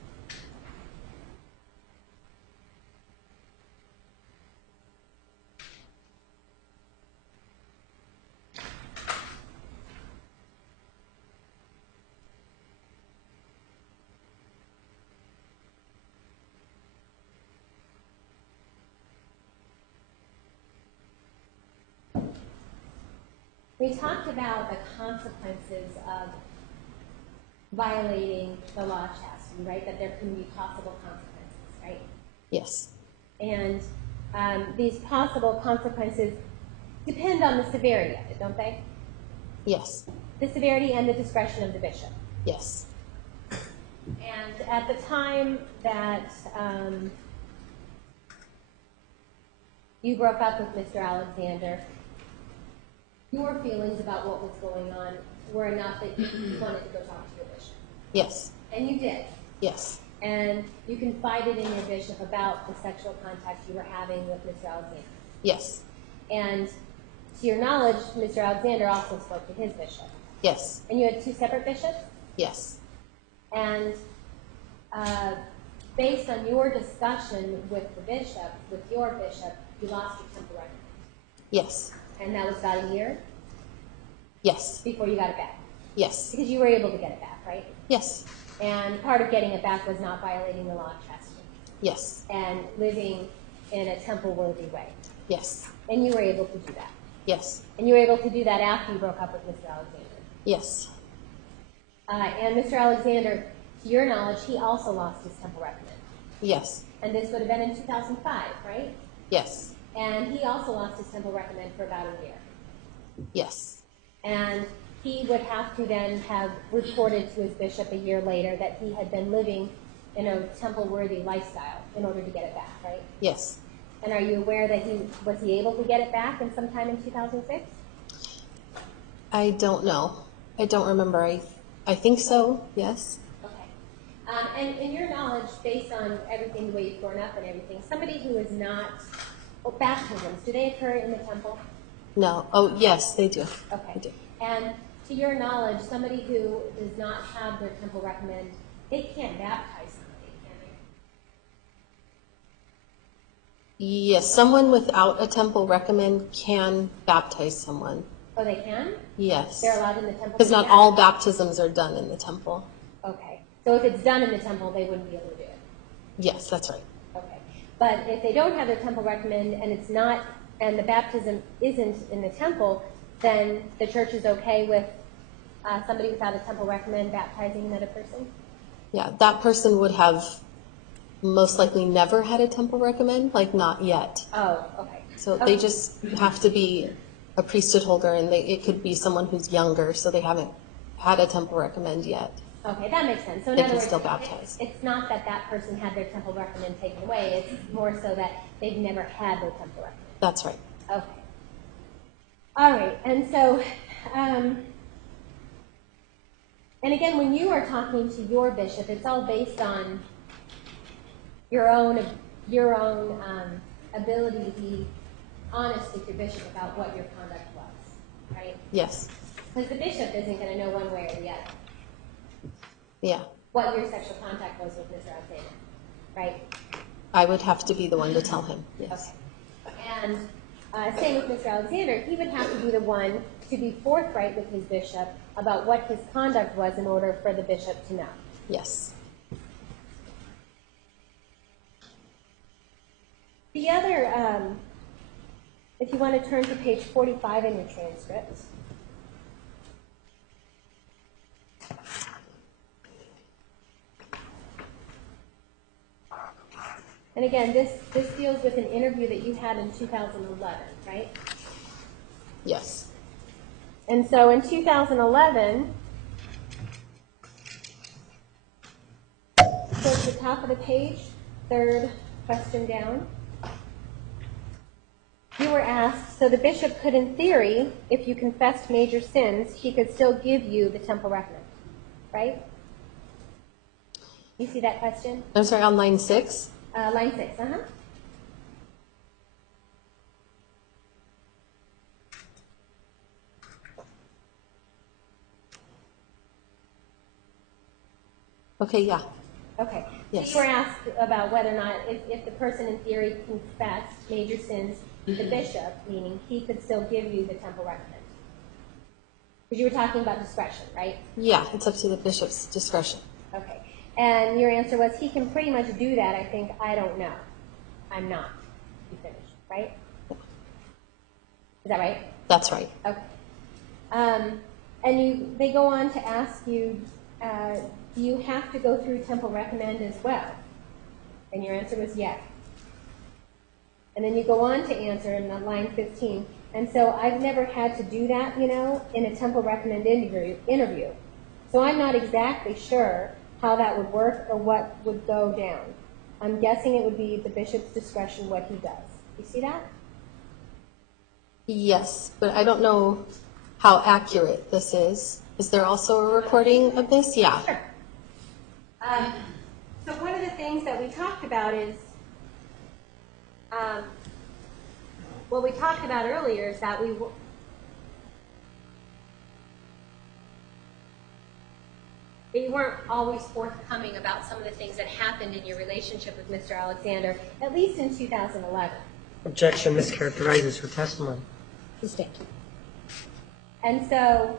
We talked about the consequences of violating the law of chastity, right? That there can be possible consequences, right? Yes. And these possible consequences depend on the severity of it, don't they? Yes. The severity and the discretion of the bishop. Yes. And at the time that you broke up with Mr. Alexander, your feelings about what was going on were enough that you wanted to go talk to your bishop. Yes. And you did. Yes. And you confided in your bishop about the sexual contact you were having with Mr. Alexander. Yes. And to your knowledge, Mr. Alexander also spoke to his bishop. Yes. And you had two separate bishops? Yes. And based on your discussion with the bishop, with your bishop, you lost your temple record. Yes. And that was about a year Yes. before you got it back. Yes. Because you were able to get it back, right? Yes. And part of getting it back was not violating the law of chastity Yes. and living in a temple-worthy way. Yes. And you were able to do that. Yes. And you were able to do that after you broke up with Mr. Alexander. Yes. And Mr. Alexander, to your knowledge, he also lost his temple recommend. Yes. And this would have been in 2005, right? Yes. And he also lost his temple recommend for about a year. Yes. And he would have to then have reported to his bishop a year later that he had been living in a temple-worthy lifestyle in order to get it back, right? Yes. And are you aware that was he able to get it back in sometime in 2006? I don't know. I don't remember. I think so, yes. Okay. And in your knowledge, based on everything, the way you've grown up and everything, somebody who is not, baptisms, do they occur in the temple? No. Oh, yes, they do. Okay. They do. And to your knowledge, somebody who does not have their temple recommend, they can't baptize somebody, can they? Yes, someone without a temple recommend can baptize someone. Oh, they can? Yes. They're allowed in the temple? Because to not do all that? baptisms are done in the temple. Okay. So if it's done in the temple, they wouldn't be able to do it? Yes, that's right. Okay. But if they don't have their temple recommend and it's not, and the baptism isn't in the temple, then the church is okay with somebody without a temple recommend baptizing another person? Yeah, that person would have most likely never had a temple recommend, like not yet. Oh, okay. So Okay. they just have to be a priesthood holder, and it could be someone who's younger, so they haven't had a temple recommend yet. Okay, that makes sense. So in They other can words, still baptize. it's not that that person had their temple recommend taken away. It's more so that they've never had their temple recommend. That's right. Okay. All right. And so, and again, when you are talking to your bishop, it's all based on your own ability to be honest with your bishop about what your conduct was, right? Yes. Because the bishop isn't going to know one way or the other Yeah. what your sexual contact was with Mr. Alexander, right? I would have to be the one to tell him. Yes. Okay. And same with Mr. Alexander, he would have to be the one to be forthright with his bishop about what his conduct was in order for the bishop to know. Yes. The other, if you want to turn to page 45 in your transcript. And again, this deals with an interview that you had in 2011, right? Yes. And so in 2011, towards the top of the page, third question down, you were asked, so the bishop could, in theory, if you confessed major sins, he could still give you the temple recommend, right? You see that question? I'm sorry, on line 6? Line 6, uh-huh. Okay, yeah. Okay. Yes. So you were asked about whether or not, if the person in theory confessed major sins, the bishop, meaning he could still give you the temple recommend. Because you were talking about discretion, right? Yeah, it's up to the bishop's discretion. Okay. And your answer was, he can pretty much do that. I think, I don't know. I'm not. You finished, right? Is that right? That's right. Okay. And they go on to ask you, do you have to go through temple recommend as well? And your answer was yes. And then you go on to answer in line 15. And so I've never had to do that, in a temple recommend interview. So I'm not exactly sure how that would work or what would go down. I'm guessing it would be the bishop's discretion what he does. You see that? Yes, but I don't know how accurate this is. Is there also a recording of this? Yeah. Sure. So one of the things that we talked about is, what we talked about earlier is that you weren't always forthcoming about some of the things that happened in your relationship with Mr. Alexander, at least in 2011. Objection mischaracterizes her testimony. Sustained. And so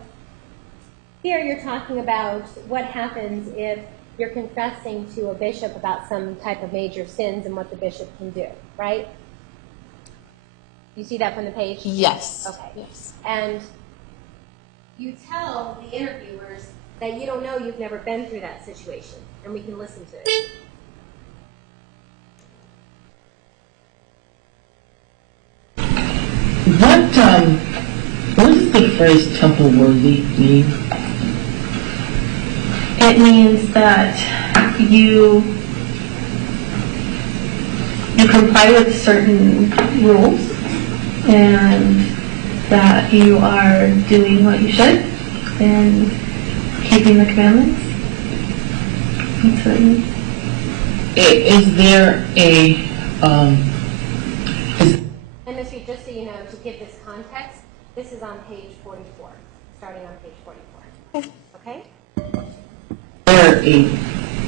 here you're talking about what happens if you're confessing to a bishop about some type of major sins and what the bishop can do, right? You see that from the page? Yes. Okay. Yes. And you tell the interviewers that you don't know, you've never been through that situation, and we can listen to it. What does the phrase temple worthy mean? It means that you you comply with certain rules and that you are doing what you should and keeping the commandments. That's what I mean. Is there a, And Ms. Reid, just so you know, to give this context, this is on page 44, starting on page 44. Okay? there a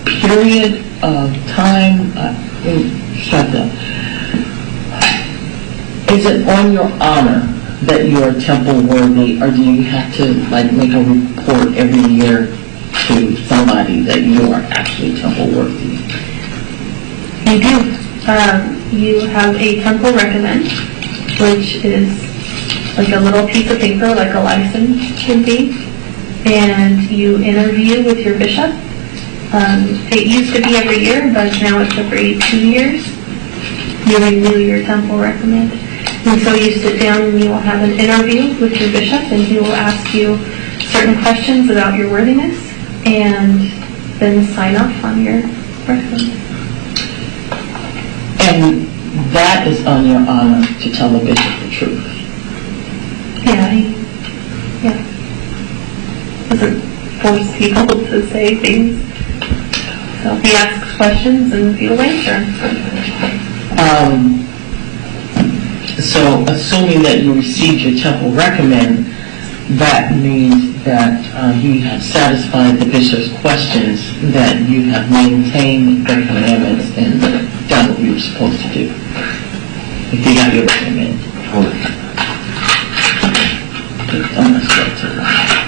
period of time, shut up. Is it on your honor that you are temple worthy, or do you have to like make a report every year to somebody that you are actually temple worthy? You do. You have a temple recommend, which is like a little piece of paper, like a license should be, and you interview with your bishop. It used to be every year, but now it's every 2 years. You renew your temple recommend. And so you sit down and you will have an interview with your bishop, and he will ask you certain questions about your worthiness, and then sign off on your recommend. And that is on your honor to tell the bishop the truth. Yeah. Doesn't force people to say things. So he asks questions and he will answer. So assuming that you received your temple recommend, that means that you have satisfied the bishop's questions, that you have maintained the commandments and done what you were supposed to do. If you got your recommend. Don't mess up too long.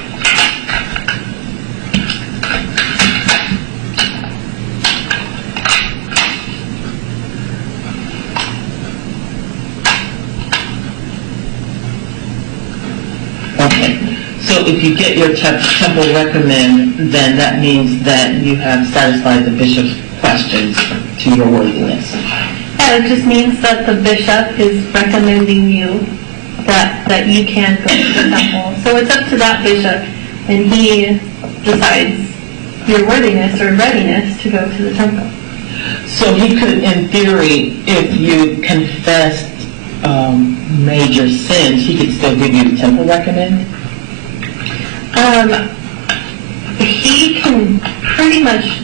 Okay, so if you get your temple recommend, then that means that you have satisfied the bishop's questions to your worthiness. Yeah, it just means that the bishop is recommending you that you can go to the temple. So it's up to that bishop, and he decides your worthiness or readiness to go to the temple. So he could, in theory, if you confessed major sins, he could still give you the temple recommend? He can pretty much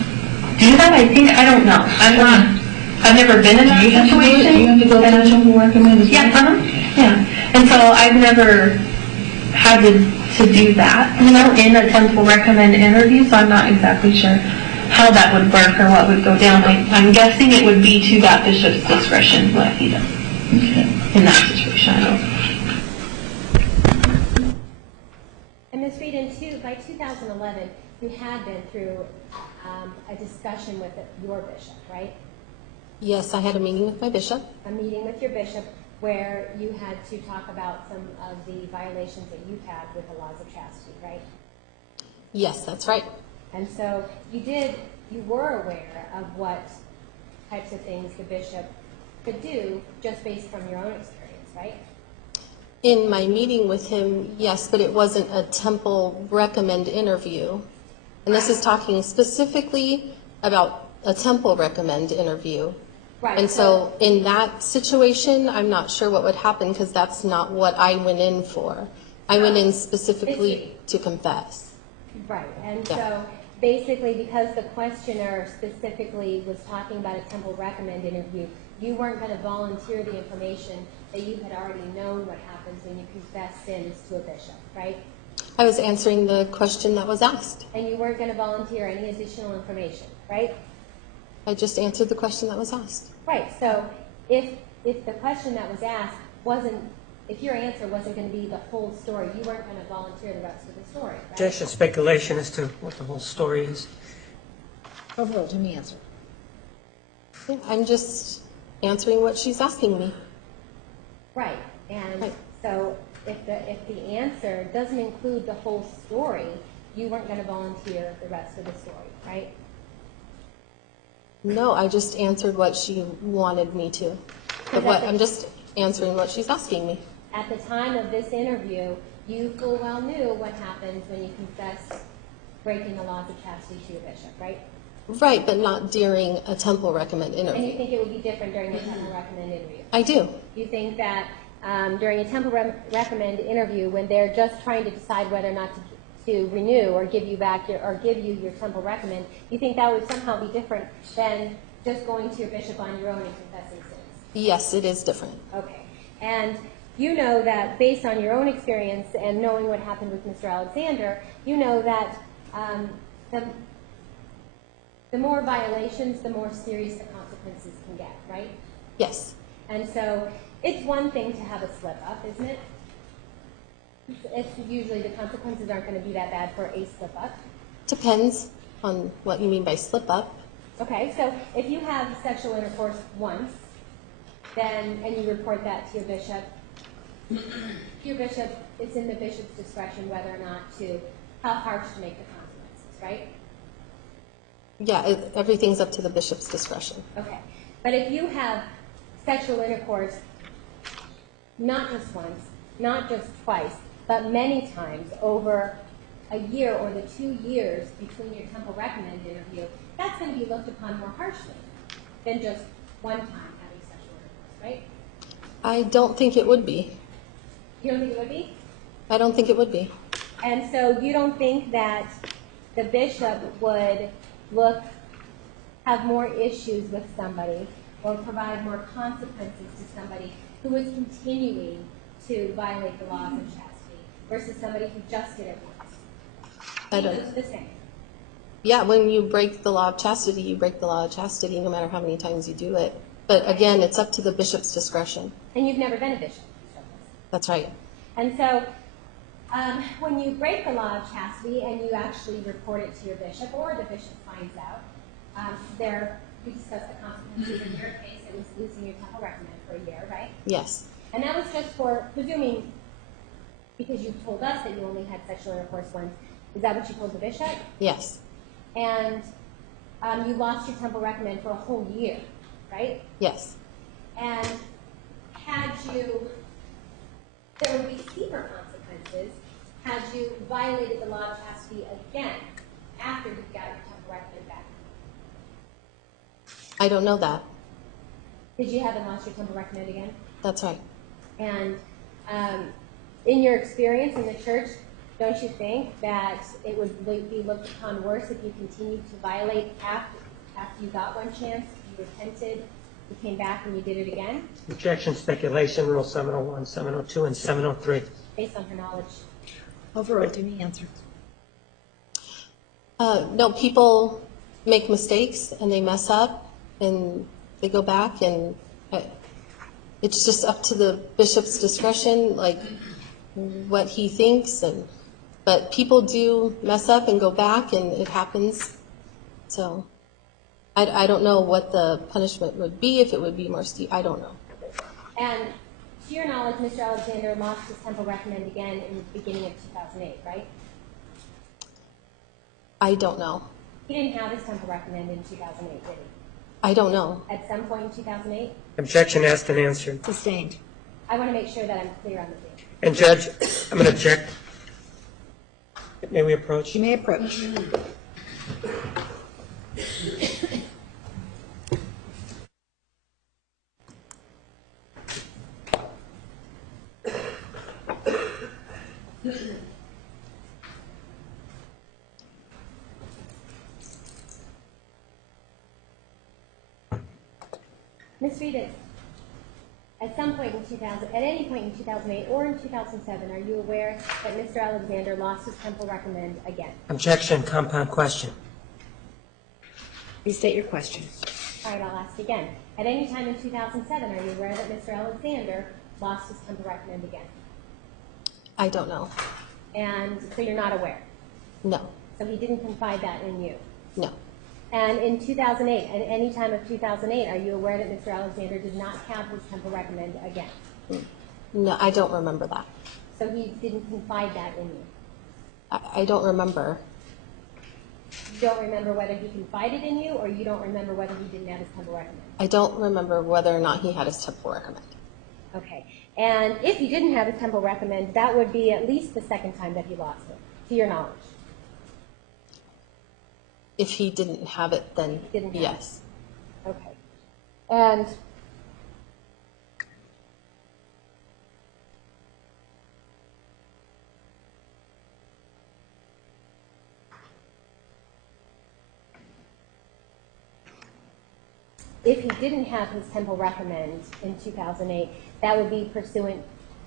do that, I think. I don't know. I've never been in that situation. Do you have to go to the temple recommend as well? Yeah, yeah. And so I've never had to do that, in a temple recommend interview, so I'm not exactly sure how that would work or what would go down. I'm guessing it would be to that bishop's discretion what he does. Okay. In that situation, I don't know. And Ms. Reid, by 2011, you had been through a discussion with your bishop, right? Yes, I had a meeting with my bishop. A meeting with your bishop where you had to talk about some of the violations that you've had with the laws of chastity, right? Yes, that's right. And so you were aware of what types of things the bishop could do just based from your own experience, right? In my meeting with him, yes, but it wasn't a temple recommend interview. And this is talking specifically about a temple recommend interview. Right. And so in that situation, I'm not sure what would happen because that's not what I went in for. I went in specifically to confess. Right. And Yeah. so basically because the questioner specifically was talking about a temple recommend interview, you weren't going to volunteer the information that you had already known what happens when you confess sins to a bishop, right? I was answering the question that was asked. And you weren't going to volunteer any additional information, right? I just answered the question that was asked. Right. So if the question that was asked if your answer wasn't going to be the whole story, you weren't going to volunteer the rest of the story, right? Just a speculation as to what the whole story is. Overall, to me, answer. Yeah, I'm just answering what she's asking me. Right. And Right. so if the answer doesn't include the whole story, you weren't going to volunteer the rest of the story, right? No, I just answered what she wanted me to. I'm just answering what she's asking me. At the time of this interview, you full well knew what happens when you confess breaking the laws of chastity to your bishop, right? Right, but not during a temple recommend And you interview. think it would be different during a temple recommend interview? I do. You think that during a temple recommend interview, when they're just trying to decide whether or not to renew or give you back or give you your temple recommend, you think that would somehow be different than just going to your bishop on your own and confessing sins? Yes, it is different. Okay. And you know that based on your own experience and knowing what happened with Mr. Alexander, you know that the more violations, the more serious the consequences can get, right? Yes. And so it's one thing to have a slip up, isn't it? It's usually the consequences aren't going to be that bad for a slip up. Depends on what you mean by slip up. Okay, so if you have sexual intercourse once, then, and you report that to your bishop, it's in the bishop's discretion whether or not how harsh to make the consequences, right? Yeah, everything's up to the bishop's discretion. Okay, but if you have sexual intercourse not just once, not just twice, but many times over a year or the 2 years between your temple recommend interview, that's going to be looked upon more harshly than just one time having sexual intercourse, right? I don't think it would be. You don't think it would be? I don't think it would be. And so you don't think that the bishop would have more issues with somebody or provide more consequences to somebody who is continuing to violate the laws of chastity versus somebody who just did it once? I don't. It's the same. Yeah, when you break the law of chastity, you break the law of chastity no matter how many times you do it. But again, it's up to the bishop's discretion. And you've never been a bishop. That's right. And so when you break the law of chastity and you actually report it to your bishop or the bishop finds out, we discussed the consequences. In your case, it was losing your temple recommend for a year, right? Yes. And that was just for presuming, because you told us that you only had sexual intercourse once. Is that what you told the bishop? Yes. And you lost your temple recommend for a whole year, right? Yes. And there would be steeper consequences had you violated the law of chastity again after you got your temple recommend back. I don't know that. Did you haven't lost your temple recommend again? That's right. And in your experience in the church, don't you think that it would be looked upon worse if you continued to violate after you got one chance, you repented, you came back and you did it again? Objection, speculation, Rule 701, 702, and 703. Based on her knowledge. Overruled. Any answer? No, people make mistakes and they mess up and they go back and it's just up to the bishop's discretion, like what he thinks. But people do mess up and go back and it happens. So I don't know what the punishment would be, if it would be more steep. I don't know. And to your knowledge, Mr. Alexander lost his temple recommend again in the beginning of 2008, right? I don't know. He didn't have his temple recommend in 2008, did he? I don't know. At some point in 2008? Objection asked and answered. Sustained. I want to make sure that I'm clear on the thing. And Judge, I'm going to object. May we approach? You may approach. Ms. Reid, at some point in at any point in 2008 or in 2007, are you aware that Mr. Alexander lost his temple recommend again? Objection, compound question. Please state your question. All right, I'll ask again. At any time in 2007, are you aware that Mr. Alexander lost his temple recommend again? I don't know. And so you're not aware? No. So he didn't confide that in you? No. And in 2008, at any time of 2008, are you aware that Mr. Alexander did not have his temple recommend again? No, I don't remember that. So he didn't confide that in you? I don't remember. You don't remember whether he confided in you, or you don't remember whether he didn't have his temple recommend? I don't remember whether or not he had his temple recommend. Okay. And if he didn't have his temple recommend, that would be at least the second time that he lost it, to your knowledge. If he didn't have it, then Didn't have it. yes. Okay. And if he didn't have his temple recommend in 2008, that would be pursuant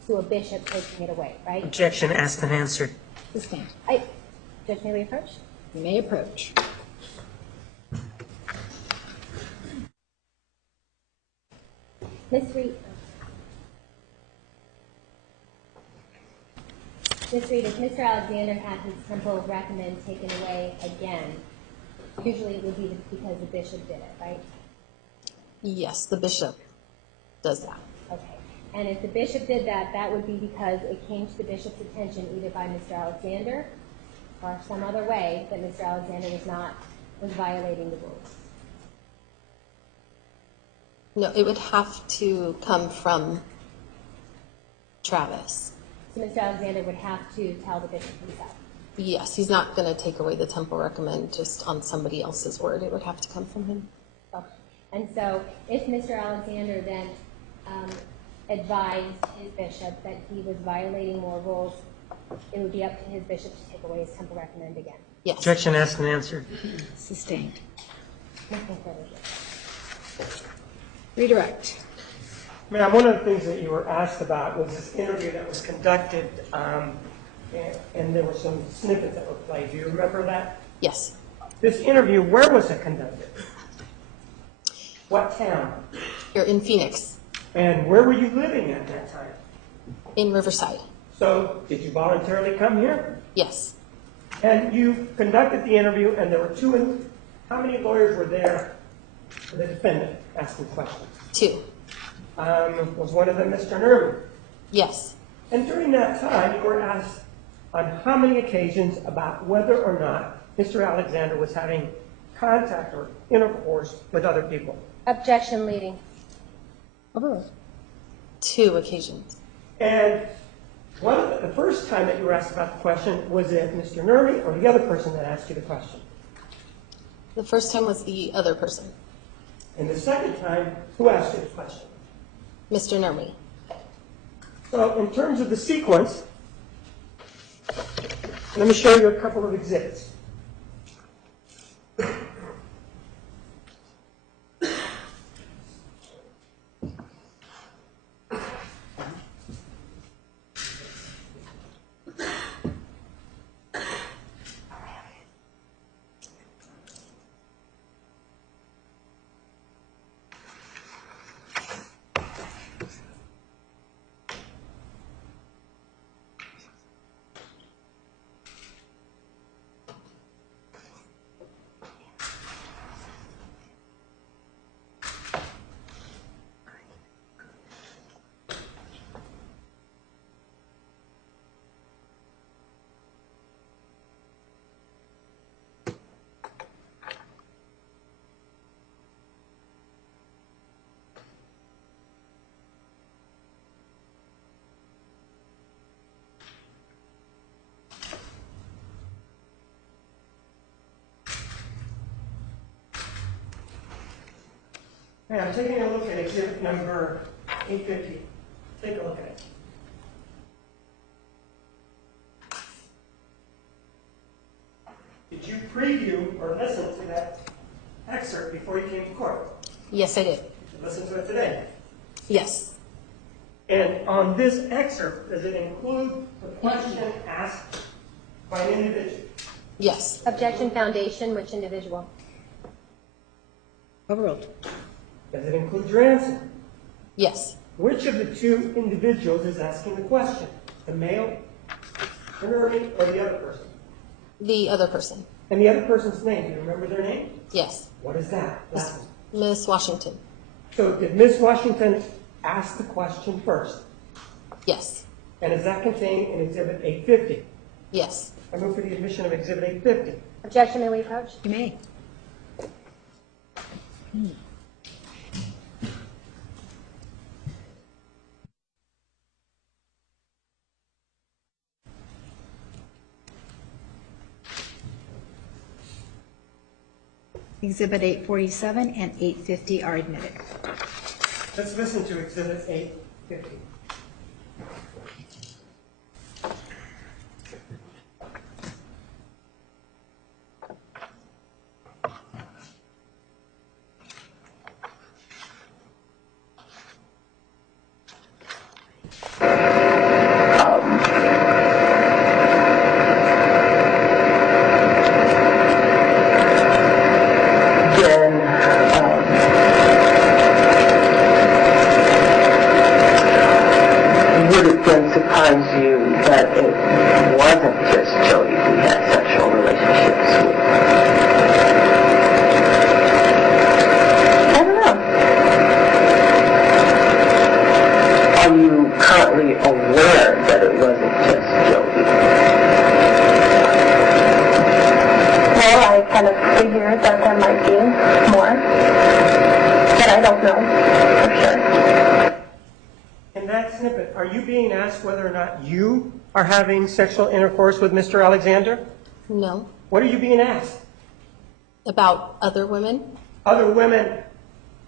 to a bishop taking it away, right? Objection asked and answered. Sustained. Judge, may we approach? You may approach. Ms. Reid, if Mr. Alexander had his temple recommend taken away again, usually it would be because the bishop did it, right? Yes, the bishop does that. Okay. And if the bishop did that, that would be because it came to the bishop's attention either by Mr. Alexander or some other way that Mr. Alexander was violating the rules. No, it would have to come from Travis. So Mr. Alexander would have to tell the bishop himself. Yes, he's not going to take away the temple recommend just on somebody else's word. It would have to come from him. Okay. And so if Mr. Alexander then advised his bishop that he was violating more rules, it would be up to his bishop to take away his temple recommend again. Yes. Objection asked and answered. Sustained. Nothing further. Redirect. Ma'am, one of the things that you were asked about was this interview that was conducted, and there were some snippets that were played. Do you remember that? Yes. This interview, where was it conducted? What town? You're in Phoenix, And where were you living at that time? in Riverside. So, did you voluntarily come here? Yes. And you conducted the interview, and there were how many lawyers were there for the defendant asking questions? 2. Was one of them Mr. Nerman? Yes. And during that time, you were asked on how many occasions about whether or not Mr. Alexander was having contact or intercourse with other people. Objection leading. Overruled. 2 occasions. And the first time that you were asked about the question, was it Mr. Nerman or the other person that asked you the question? The first time was the other person, And the second time, who asked you the question? Mr. Nermi. So in terms of the sequence, let me show you a couple of exhibits. Hey, I'm taking a look at exhibit number 850. Take a look at it. Did you preview or listen to that excerpt before you came to court? Yes, I did. Did you listen to it today? Yes. And on this excerpt, does it include the question asked by an individual? Yes. Objection foundation, which individual? Overruled. Does it include your answer? Yes. Which of the two individuals is asking the question? The male, the nerdy, or the other person? The other person. And the other person's name, do you remember their name? Yes. What is that? Last name. Miss Washington. So did Miss Washington ask the question first? Yes. And is that contained in Exhibit 850? Yes. I move for the admission of Exhibit 850. Objection, may we approach? You may. Exhibit 847 and 850 are admitted. Let's listen to Exhibit 850. Would it then surprise you that it wasn't just Jodi who had sexual relationships with? I don't know. Are you currently aware that it wasn't just Jodi? Well, I kind of figured that there might be more, but I don't know for sure. In that snippet, are you being asked whether or not you are having sexual intercourse with Mr. Alexander? No. What are you being asked? About other women? Other women,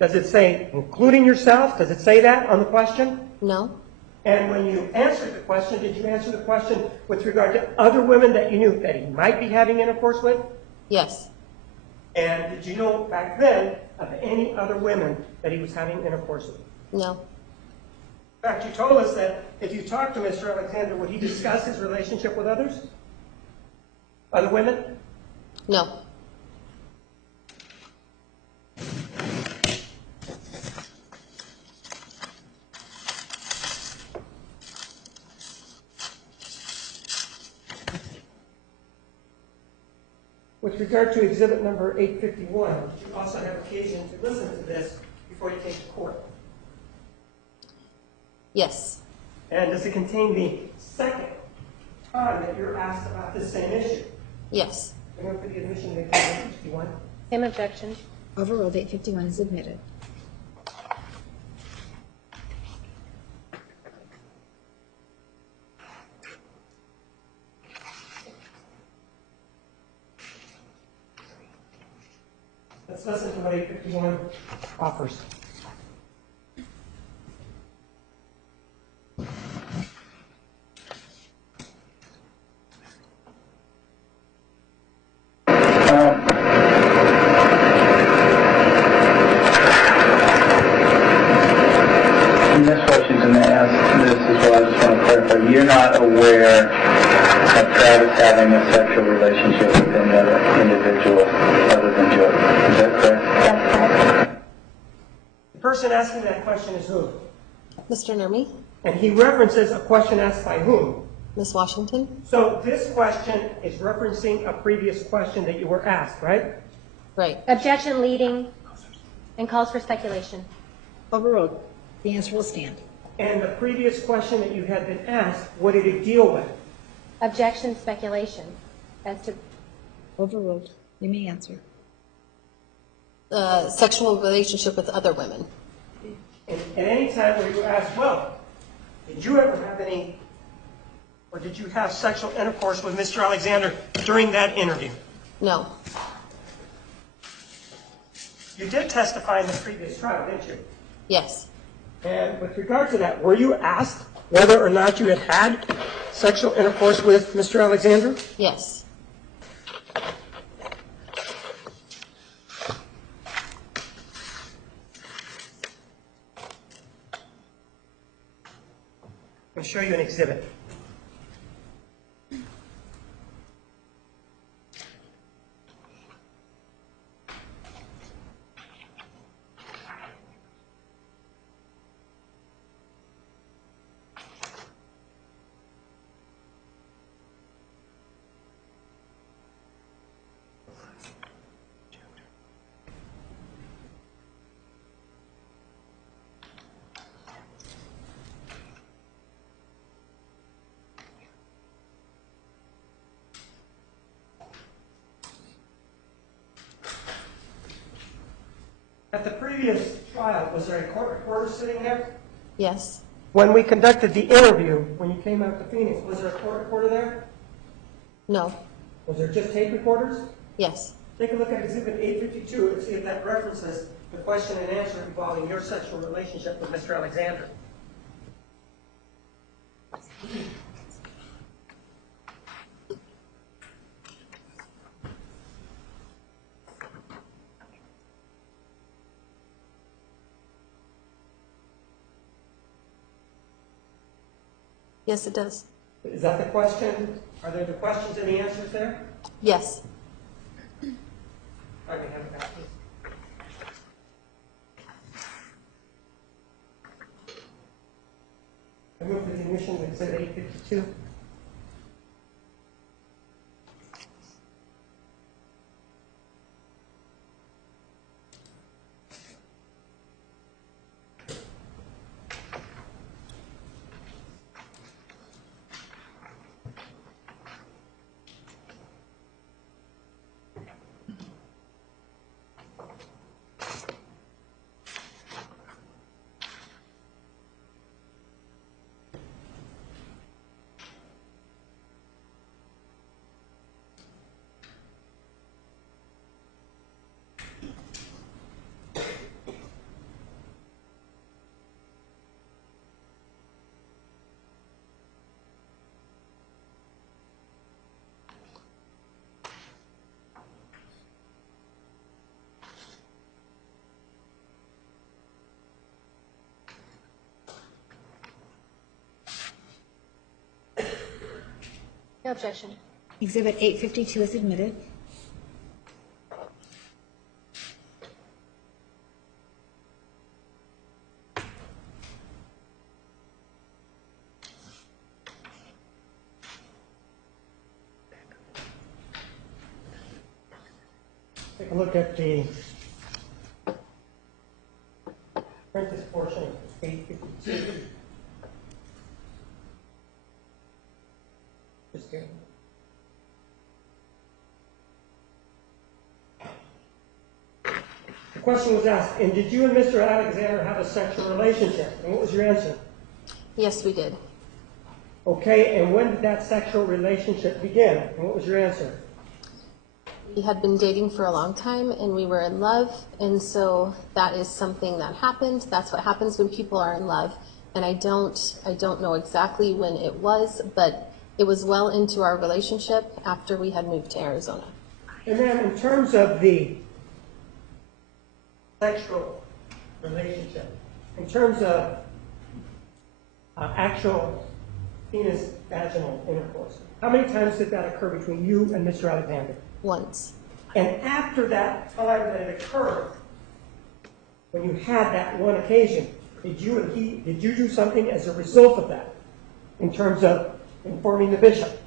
does it say including yourself? Does it say that on the question? No. And when you answered the question, did you answer the question with regard to other women that you knew that he might be having intercourse with? Yes. And did you know back then of any other women that he was having intercourse with? No. In fact, you told us that if you talked to Mr. Alexander, would he discuss his relationship with others? Other women? No. With regard to exhibit number 851, you also have occasion to listen to this before you take to court. Yes. And does it contain the second time that you're asked about this same issue? Yes. I'm going for the admission of 851. Same objection. Overruled. 851 is admitted. Let's listen to what 851 offers. This question's going to ask this as well. I just want to clarify. You're not aware of Travis having a sexual relationship with any other individual other than Jodi. Is that correct? That's correct. The person asking that question is who? Mr. Nermi? And he references a question asked by whom? Ms. Washington? So this question is referencing a previous question that you were asked, right? Right. Objection leading and calls for speculation. Overruled. The answer will stand. And the previous question that you had been asked, what did it deal with? Objection speculation as to Overruled. You may answer. Sexual relationship with other women. And at any time where you asked, well, did you ever have any, or did you have sexual intercourse with Mr. Alexander during that interview? No. You did testify in the previous trial, didn't you? Yes. And with regard to that, were you asked whether or not you had had sexual intercourse with Mr. Alexander? Yes. I'll show you an exhibit. At the previous trial, was there a court reporter sitting there? Yes. When we conducted the interview, when you came out to Phoenix, was there a court reporter there? No. Was there just tape recorders? Yes. Take a look at Exhibit 852 and see if that references the question and answer involving your sexual relationship with Mr. Alexander. Yes, it does. Is that the question? Are there the questions and the answers there? Yes. I can have it back, please. I move for the admission of Exhibit 852. No objection. Exhibit 852 is admitted. Take a look at the apprentice portion of 852. Just here. The question was asked, and did you and Mr. Alexander have a sexual relationship? And what was your answer? Yes, we did. Okay, and when did that sexual relationship begin? And what was your answer? We had been dating for a long time and we were in love, and so that is something that happened. That's what happens when people are in love. And I don't know exactly when it was, but it was well into our relationship after we had moved to Arizona. And then in terms of the sexual relationship, in terms of actual penis vaginal intercourse, how many times did that occur between you and Mr. Alexander? Once. And after that time that it occurred, when you had that one occasion, did you do something as a result of that in terms of informing the bishop?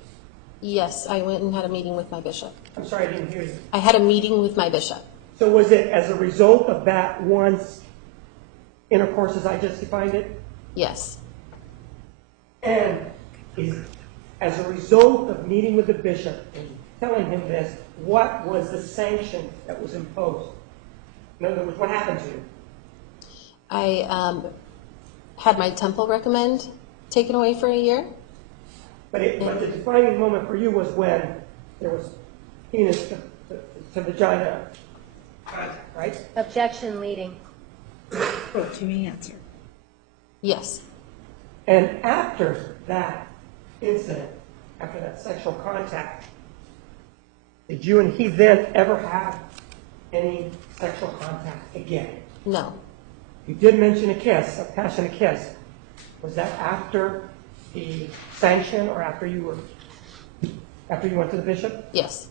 Yes, I went and had a meeting with my bishop. I'm sorry, I didn't hear you. I had a meeting with my bishop. So was it as a result of that one intercourse as I just defined it? Yes. And as a result of meeting with the bishop and telling him this, what was the sanction that was imposed? In other words, what happened to you? I had my temple recommend taken away for a year. But the defining moment for you was when there was penis to vagina contact, right? Objection leading. To me, answer. Yes. And after that incident, after that sexual contact, did you and he then ever have any sexual contact again? No. You did mention a kiss, a passionate kiss. Was that after the sanction or after you went to the bishop? Yes.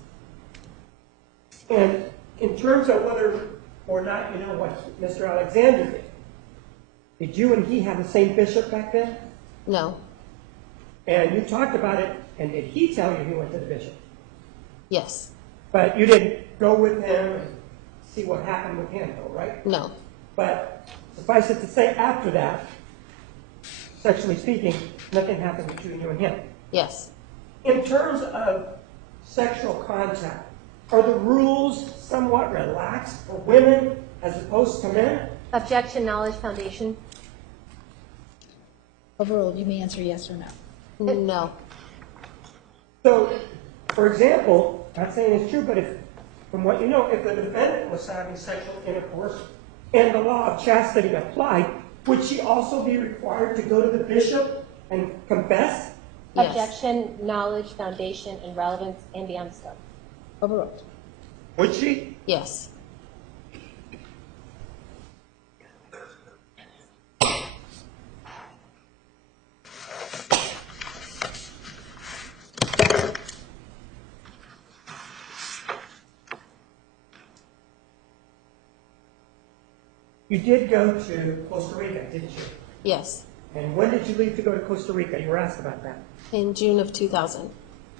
And in terms of whether or not you know what Mr. Alexander did you and he have the same bishop back then? No. And you talked about it, and did he tell you he went to the bishop? Yes. But you didn't go with him and see what happened with him, though, right? No. But suffice it to say, after that, sexually speaking, nothing happened between you and him. Yes. In terms of sexual contact, are the rules somewhat relaxed for women as opposed to men? Objection, Knowledge Foundation. Overruled. You may answer yes or no. No. So, for example, not saying it's true, but if from what you know, if the defendant was having sexual intercourse and the law of chastity applied, would she also be required to go to the bishop and confess? Yes. Objection, knowledge, foundation, and relevance, and beyond scope. Overruled. Would she? Yes. You did go to Costa Rica, didn't you? Yes. And when did you leave to go to Costa Rica? You were asked about that. In June of 2000.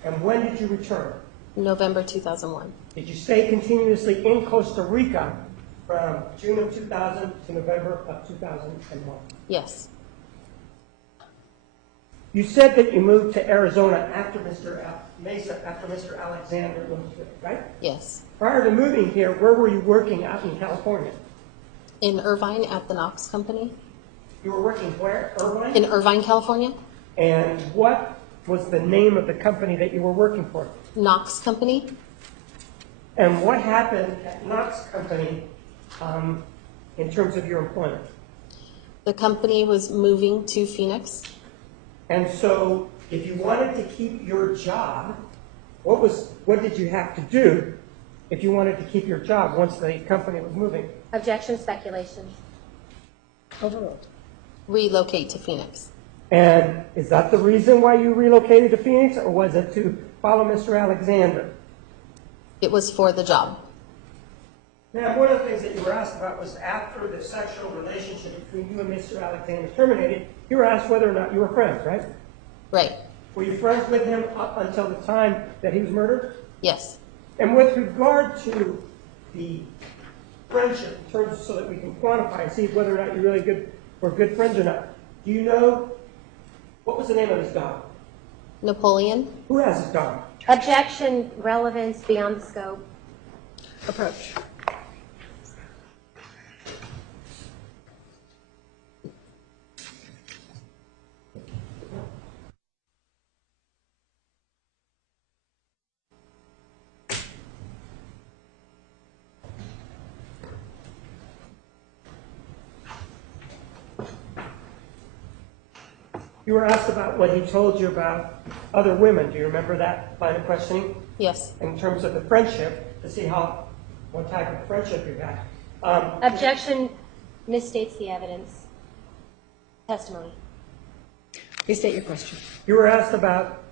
And when did you return? November 2001. Did you stay continuously in Costa Rica from June of 2000 to November of 2001? Yes. You said that you moved to Arizona after Mr. Mesa, after Mr. Alexander moved here, right? Yes. Prior to moving here, where were you working out in California? In Irvine at the Knox Company. You were working where? Irvine? In Irvine, California. And what was the name of the company that you were working for? Knox Company. And what happened at Knox Company in terms of your employment? The company was moving to Phoenix. And so if you wanted to keep your job, what did you have to do if you wanted to keep your job once the company was moving? Objection, speculation. Overruled. Relocate to Phoenix. And is that the reason why you relocated to Phoenix, or was it to follow Mr. Alexander? It was for the job. Now, one of the things that you were asked about was after the sexual relationship between you and Mr. Alexander terminated, you were asked whether or not you were friends, right? Right. Were you friends with him up until the time that he was murdered? Yes. And with regard to the friendship, in terms so that we can quantify and see whether or not you're really good friends or not, do you know what was the name of his dog? Napoleon. Who has his dog? Objection, relevance, beyond scope. Approach. You were asked about what he told you about other women. Do you remember that line of questioning? Yes. In terms of the friendship, to see what type of friendship you had. Objection, misstates the evidence. Testimony. Please state your question. You were asked about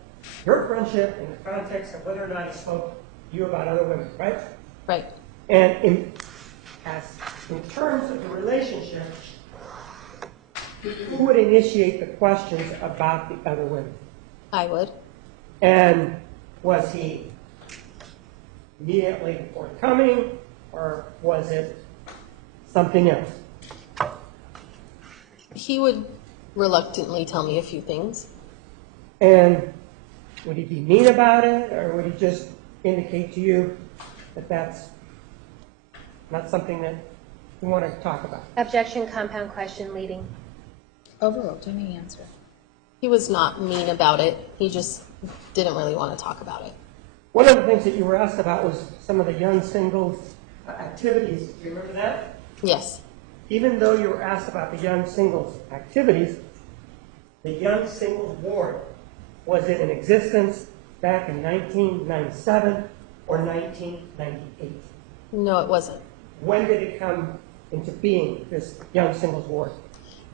your friendship in the context of whether or not he spoke to you about other women, right? Right. And in terms of the relationship, who would initiate the questions about the other women? I would. And was he immediately forthcoming, or was it something else? He would reluctantly tell me a few things. And would he be mean about it, or would he just indicate to you that that's not something that you want to talk about? Objection, compound question, leading. Overruled. Do you need an answer? He was not mean about it. He just didn't really want to talk about it. One of the things that you were asked about was some of the young singles activities. Do you remember that? Yes. Even though you were asked about the young singles activities, the young singles ward, was it in existence back in 1997 or 1998? No, it wasn't. When did it come into being, this young singles ward?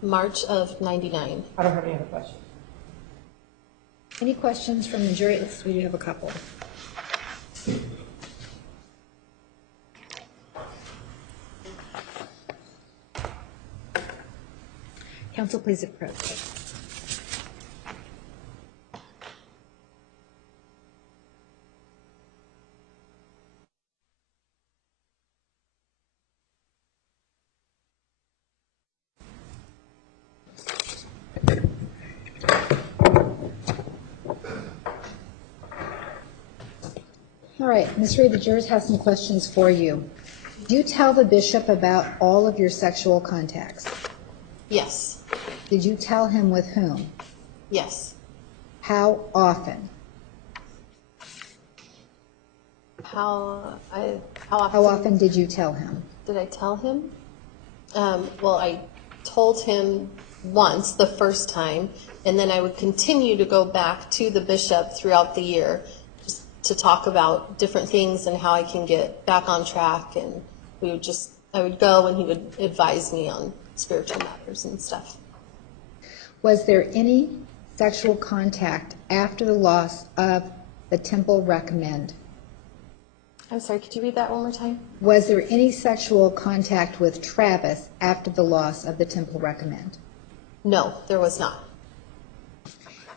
March of 99. I don't have any other questions. Any questions from the jury? We do have a couple. Counsel, please approach. All right, Ms. Reid, the jurors have some questions for you. Did you tell the bishop about all of your sexual contacts? Yes. Did you tell him with whom? Yes. How often? How How often did you tell him? did I tell him? Well, I told him once, the first time, and then I would continue to go back to the bishop throughout the year just to talk about different things and how I can get back on track. And I would go and he would advise me on spiritual matters and stuff. Was there any sexual contact after the loss of the temple recommend? I'm sorry, could you read that one more time? Was there any sexual contact with Travis after the loss of the temple recommend? No, there was not.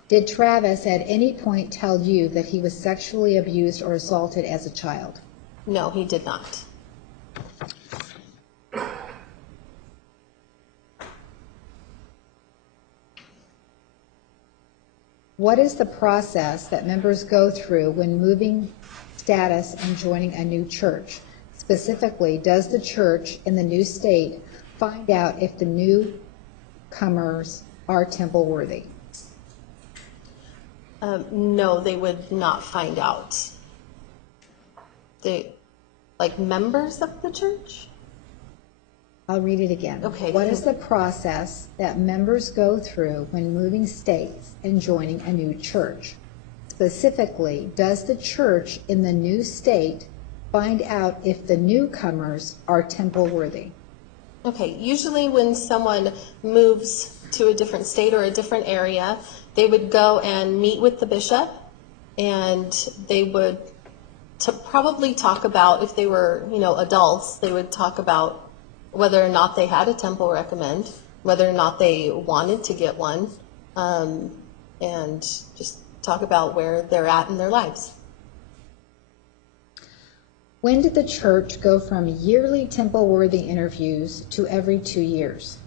Did Travis at any point tell you that he was sexually abused or assaulted as a child? No, he did not. What is the process that members go through when moving status and joining a new church? Specifically, does the church in the new state find out if the newcomers are temple worthy? No, they would not find out. Like members of the church? I'll read it again. Okay. What is the process that members go through when moving states and joining a new church? Specifically, does the church in the new state find out if the newcomers are temple worthy? Okay, usually when someone moves to a different state or a different area, they would go and meet with the bishop, and they would probably talk about, if they were, adults, they would talk about whether or not they had a temple recommend, whether or not they wanted to get one, and just talk about where they're at in their lives. When did the church go from yearly temple worthy interviews to every 2 years?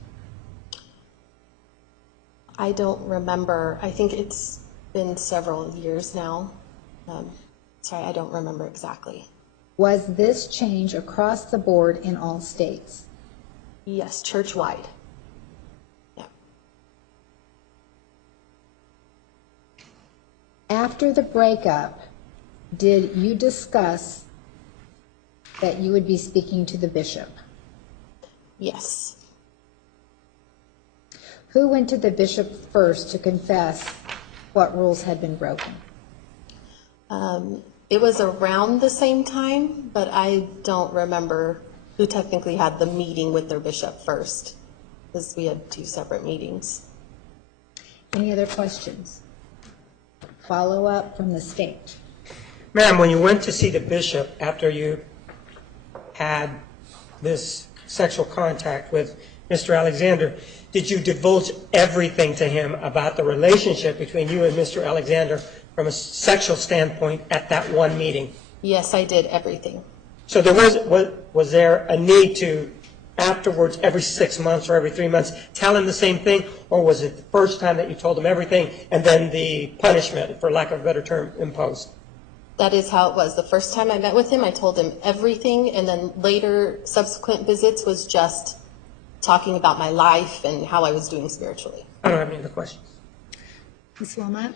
I don't remember. I think it's been several years now. Sorry, I don't remember exactly. Was this change across the board in all states? Yes, church-wide. Yeah. After the breakup, did you discuss that you would be speaking to the bishop? Yes. Who went to the bishop first to confess what rules had been broken? It was around the same time, but I don't remember who technically had the meeting with their bishop first, because we had 2 separate meetings. Any other questions? Follow up from the state. Ma'am, when you went to see the bishop after you had this sexual contact with Mr. Alexander, did you divulge everything to him about the relationship between you and Mr. Alexander from a sexual standpoint at that one meeting? Yes, I did everything. So was there a need to, afterwards, every 6 months or every 3 months, tell him the same thing? Or was it the first time that you told him everything and then the punishment, for lack of a better term, imposed? That is how it was. The first time I met with him, I told him everything, and then later, subsequent visits was just talking about my life and how I was doing spiritually. I don't have any other questions. Ms. Wilmot?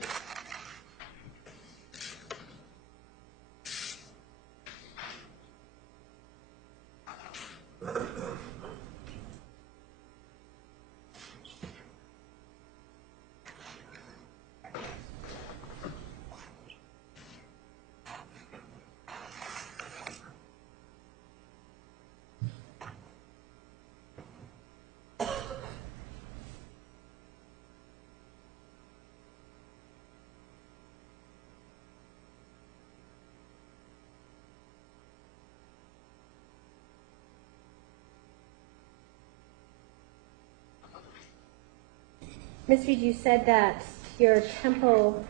Ms. Reid, you said that your temple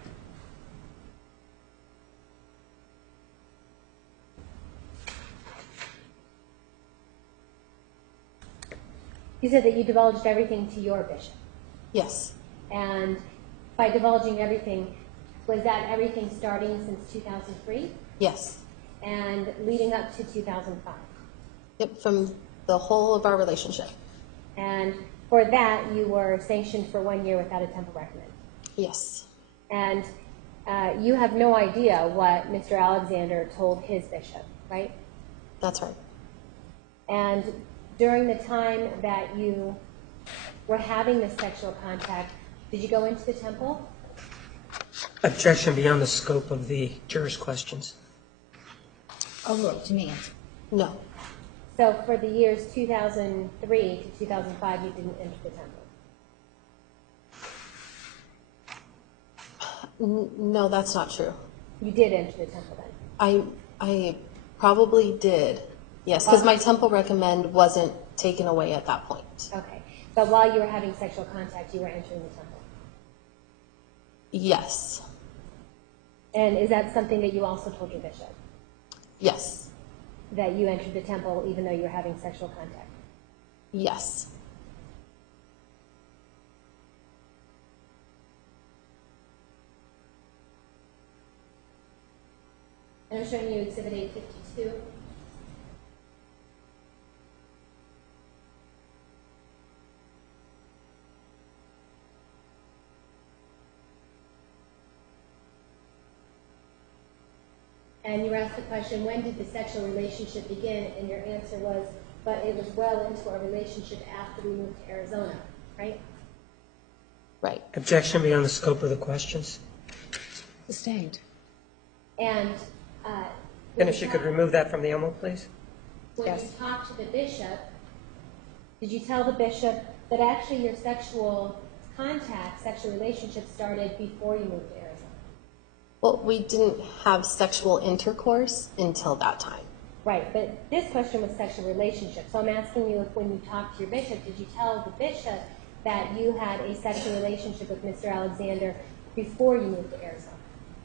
you said that you divulged everything to your bishop. Yes. And by divulging everything, was that everything starting since 2003 Yes. and leading up to 2005? Yep, from the whole of our relationship. And for that, you were sanctioned for 1 year without a temple recommend. Yes. And you have no idea what Mr. Alexander told his bishop, right? That's right. And during the time that you were having this sexual contact, did you go into the temple? Objection beyond the scope of the jurors' questions. Overruled to me. No. So for the years 2003 to 2005, you didn't enter the temple? No, that's not true. You did enter the temple then? I probably did. Yes, because my temple recommend wasn't taken away at that point. Okay. But while you were having sexual contact, you were entering the temple? Yes. And is that something that you also told your bishop? Yes. That you entered the temple even though you were having sexual contact? Yes. And I'm showing you Exhibit 852. And you were asked the question, when did the sexual relationship begin? And your answer was, but it was well into our relationship after we moved to Arizona, right? Right. Objection beyond the scope of the questions. Sustained. And And if you could remove that from the EMO, please. when you talked to the bishop, did you tell the bishop that actually your sexual contact, sexual relationship started before you moved to Arizona? Well, we didn't have sexual intercourse until that time. Right, but this question was sexual relationship. So I'm asking you if when you talked to your bishop, did you tell the bishop that you had a sexual relationship with Mr. Alexander before you moved to Arizona?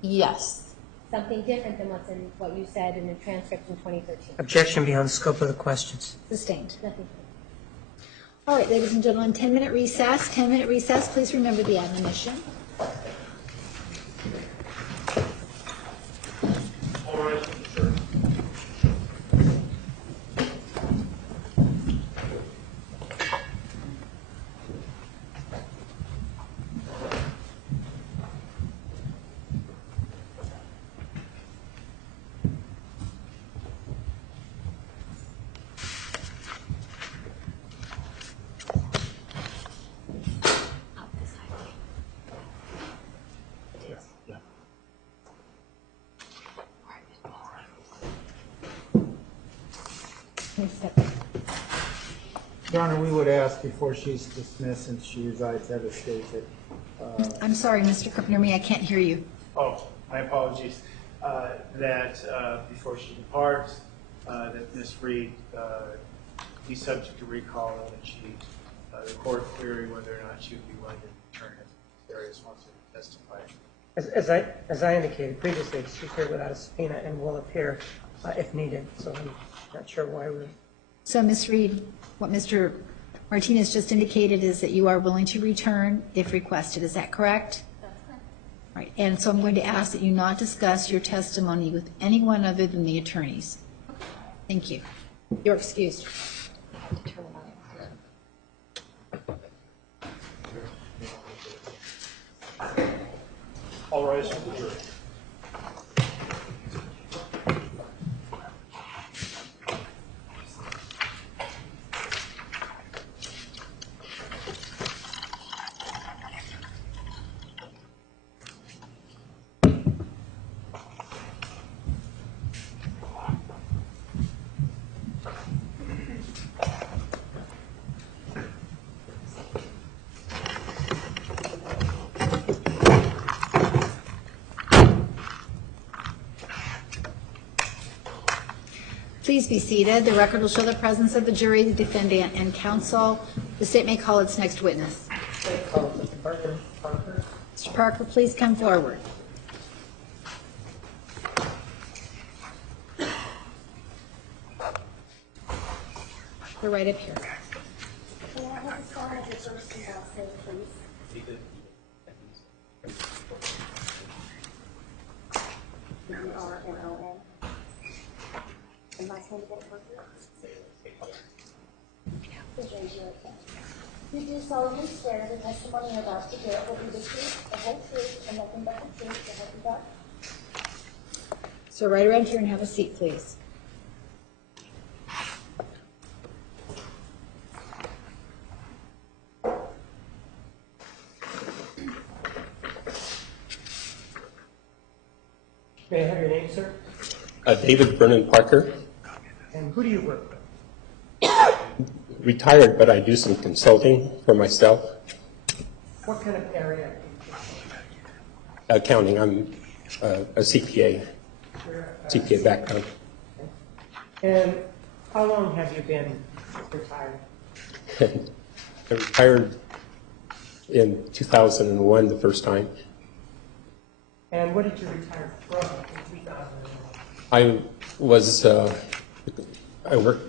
Yes. Something different than what you said in the transcript in 2013. Objection beyond the scope of the questions. Sustained. Nothing. All right, ladies and gentlemen, 10-minute recess. 10-minute recess. Please remember the admonition. All rise for the church. Your Honor, we would ask before she's dismissed, since she resides out of state, that I'm sorry, Mr. Carpenter, I can't hear you. Oh, my apologies. That before she departs, that Ms. Reid be subject to recall and that she, the court query whether or not she would be willing to return if Ms. Arias wants to testify. As I indicated previously, she's here without a subpoena and will appear if needed. So I'm not sure why we're... So, Ms. Reid, what Mr. Martinez just indicated is that you are willing to return if requested. Is that correct? That's correct. Right. And so I'm going to ask that you not discuss your testimony with anyone other than the attorneys. Thank you. You're excused. All rise for the jury. Please be seated. The record will show the presence of the jury, the defendant, and counsel. The state may call its next witness. Mr. Parker, please come forward. You're right up here. Can I have the song of your first and last name, please? Vernon. And last name again, Parker? Please raise your hand. You do solemnly swear the testimony you're about to give will be the truth, the whole truth, and nothing but the truth, so help you God? So right around here and have a seat, please. May I have your name, sir? David Vernon Parker, And who do you work with? retired, but I do some consulting for myself. What kind of area? Accounting, I'm a CPA, CPA background. And how long have you been retired? I retired in 2001 the first time. And what did you retire from in 2001?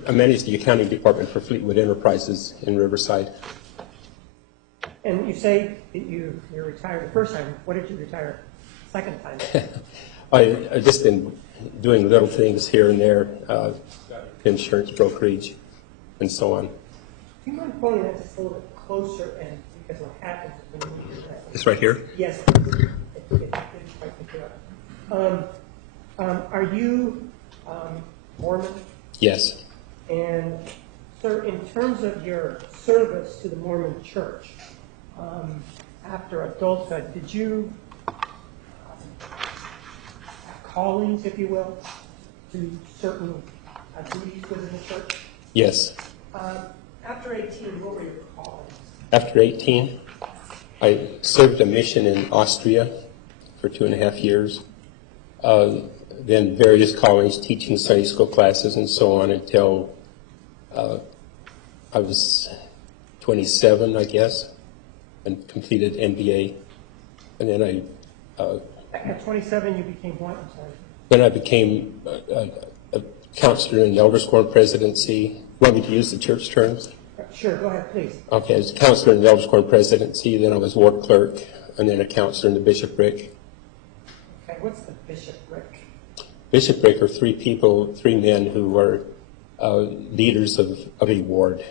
I managed the accounting department for Fleetwood Enterprises in Riverside. And you say that you retired the first time. What did you retire second time? I just been doing little things here and there, insurance brokerage, and so on. Do you mind pulling that just a little bit closer, and because what happens is when you do that. It's right here? Yes. It didn't quite pick it up. Are you Mormon? Yes. And, sir, in terms of your service to the Mormon Church, after adulthood, did you have callings, if you will, to certain duties within the church? Yes. After 18, what were your callings? After 18, I served a mission in Austria for 2.5 years. Then various callings, teaching Sunday school classes and so on until I was 27, I guess, and completed MBA. And then At 27, you became what? I'm sorry. then I became a counselor in the Elders Quorum presidency. Want me to use the church terms? Sure, go ahead, please. Okay, I was a counselor in the Elders Quorum presidency, then I was ward clerk, and then a counselor in the bishopric. Okay, what's the bishopric? Bishopric are three men who were leaders of a ward.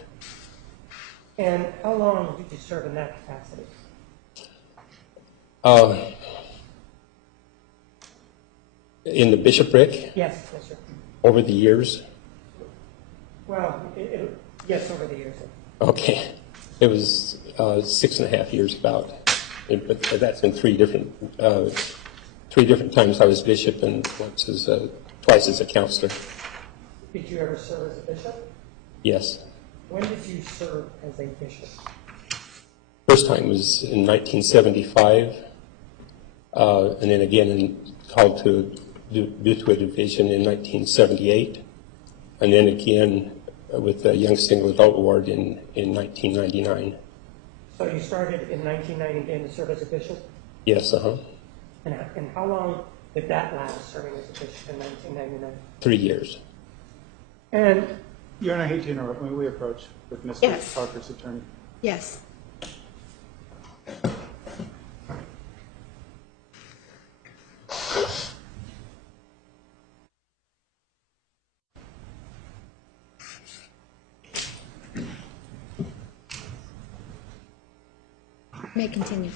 And how long did you serve in that capacity? In the bishopric, Yes, yes, sir. over the years, Well, yes, over the years. okay, it was 6.5 years about. But that's in three different times I was bishop and twice as a counselor. Did you ever serve as a bishop? Yes. When did you serve as a bishop? First time was in 1975, and then again called due to a division in 1978, and then again with the Young Single Adult Ward in 1999. So you started in 1990 to serve as a bishop? Yes, And how long did that last, serving as a bishop in 1999? 3 years. And Your Honor, I hate to interrupt. May we approach with Mr. Yes. Parker's attorney? Yes. May continue.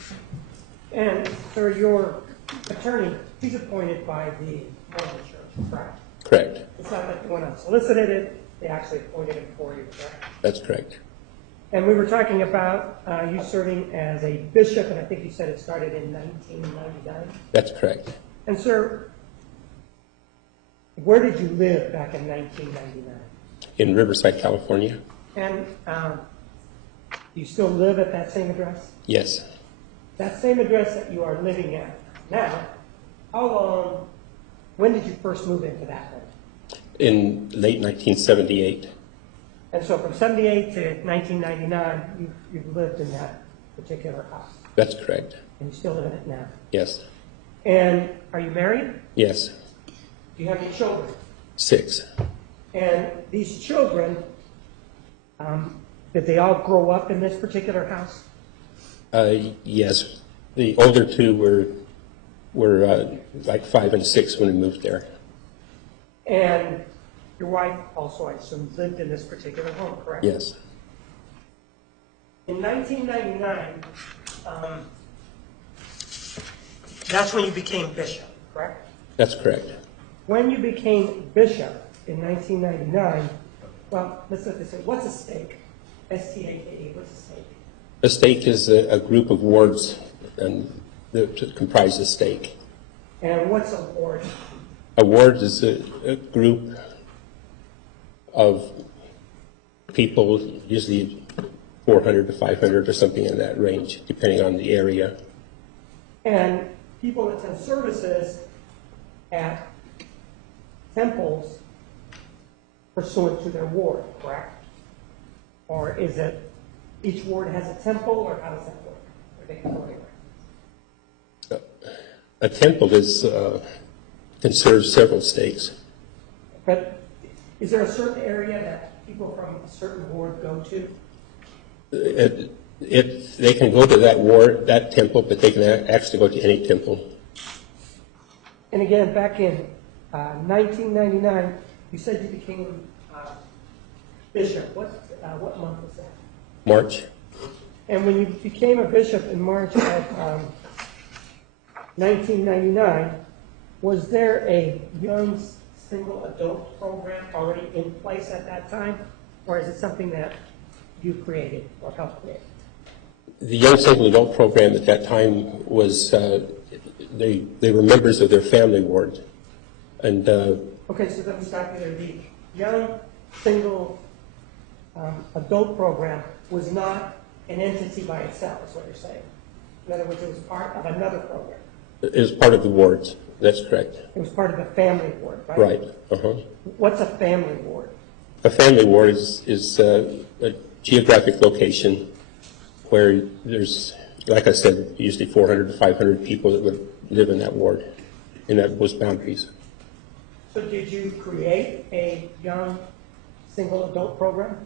And sir, your attorney, he's appointed by the Mormon Church, correct? Correct. It's not that they went unsolicited it, they actually appointed him for you, correct? That's correct. And we were talking about you serving as a bishop, and I think you said it started in 1999. That's correct. And sir, where did you live back in 1999? In Riverside, California. And do you still live at that same address? Yes. That same address that you are living at now, when did you first move into that one? In late 1978. And so from 78 to 1999, you've lived in that particular house. That's correct. And you still live in it now. Yes. And are you married? Yes. Do you have any children? 6. And these children, did they all grow up in this particular house? Yes. The older two were like 5 and 6 when we moved there. And your wife also, I assume, lived in this particular home, correct? Yes. in 1999, that's when you became bishop, correct? That's correct. When you became bishop in 1999, well, let's let this say, what's a stake? S-T-A-K-E, what's a stake? A stake is a group of wards and that comprise a stake. And what's a ward? A ward is a group of people, usually 400 to 500 or something in that range, depending on the area. And people attend services at temples pursuant to their ward, correct? Or is it each ward has a temple, or how does that work? Or they can go anywhere? A temple can serve several stakes. But is there a certain area that people from a certain ward go to? They can go to that ward, that temple, but they can actually go to any temple. And again, back in 1999, you said you became bishop. What month was that? March. And when you became a bishop in March of 1999, was there a young single adult program already in place at that time? Or is it something that you created or helped create? The young single adult program at that time was, they were members of their family ward. And Okay, so let me stop you there. The young single adult program was not an entity by itself, is what you're saying. In other words, it was part of another program. it was part of the wards. That's correct. It was part of the family ward, right? Right. Uh-huh. What's a family ward? A family ward is a geographic location where there's, like I said, usually 400 to 500 people that would live in that ward, in those boundaries. So did you create a young single adult program?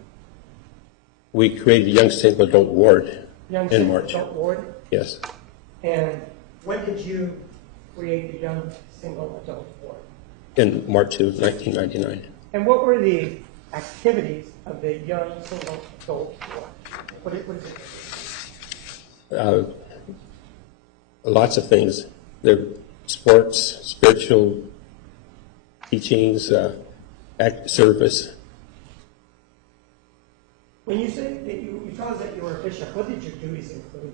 We created a young single adult ward Young in single March. adult ward? Yes. And when did you create the young single adult ward? In March of 1999. And what were the activities of the young single adult ward? What is it? Lots of things. There are sports, spiritual teachings, act service. When you say that you told us that you were a bishop, what did your duties include?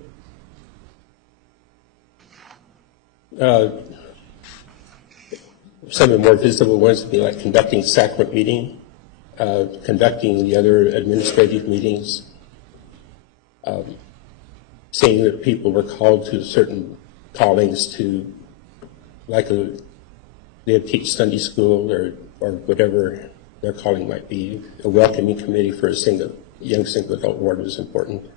Some of the more visible ones would be like conducting sacrament meeting, conducting the other administrative meetings, seeing that people were called to certain callings to, like they'd teach Sunday school or whatever their calling might be. A welcoming committee for a young single adult ward was important.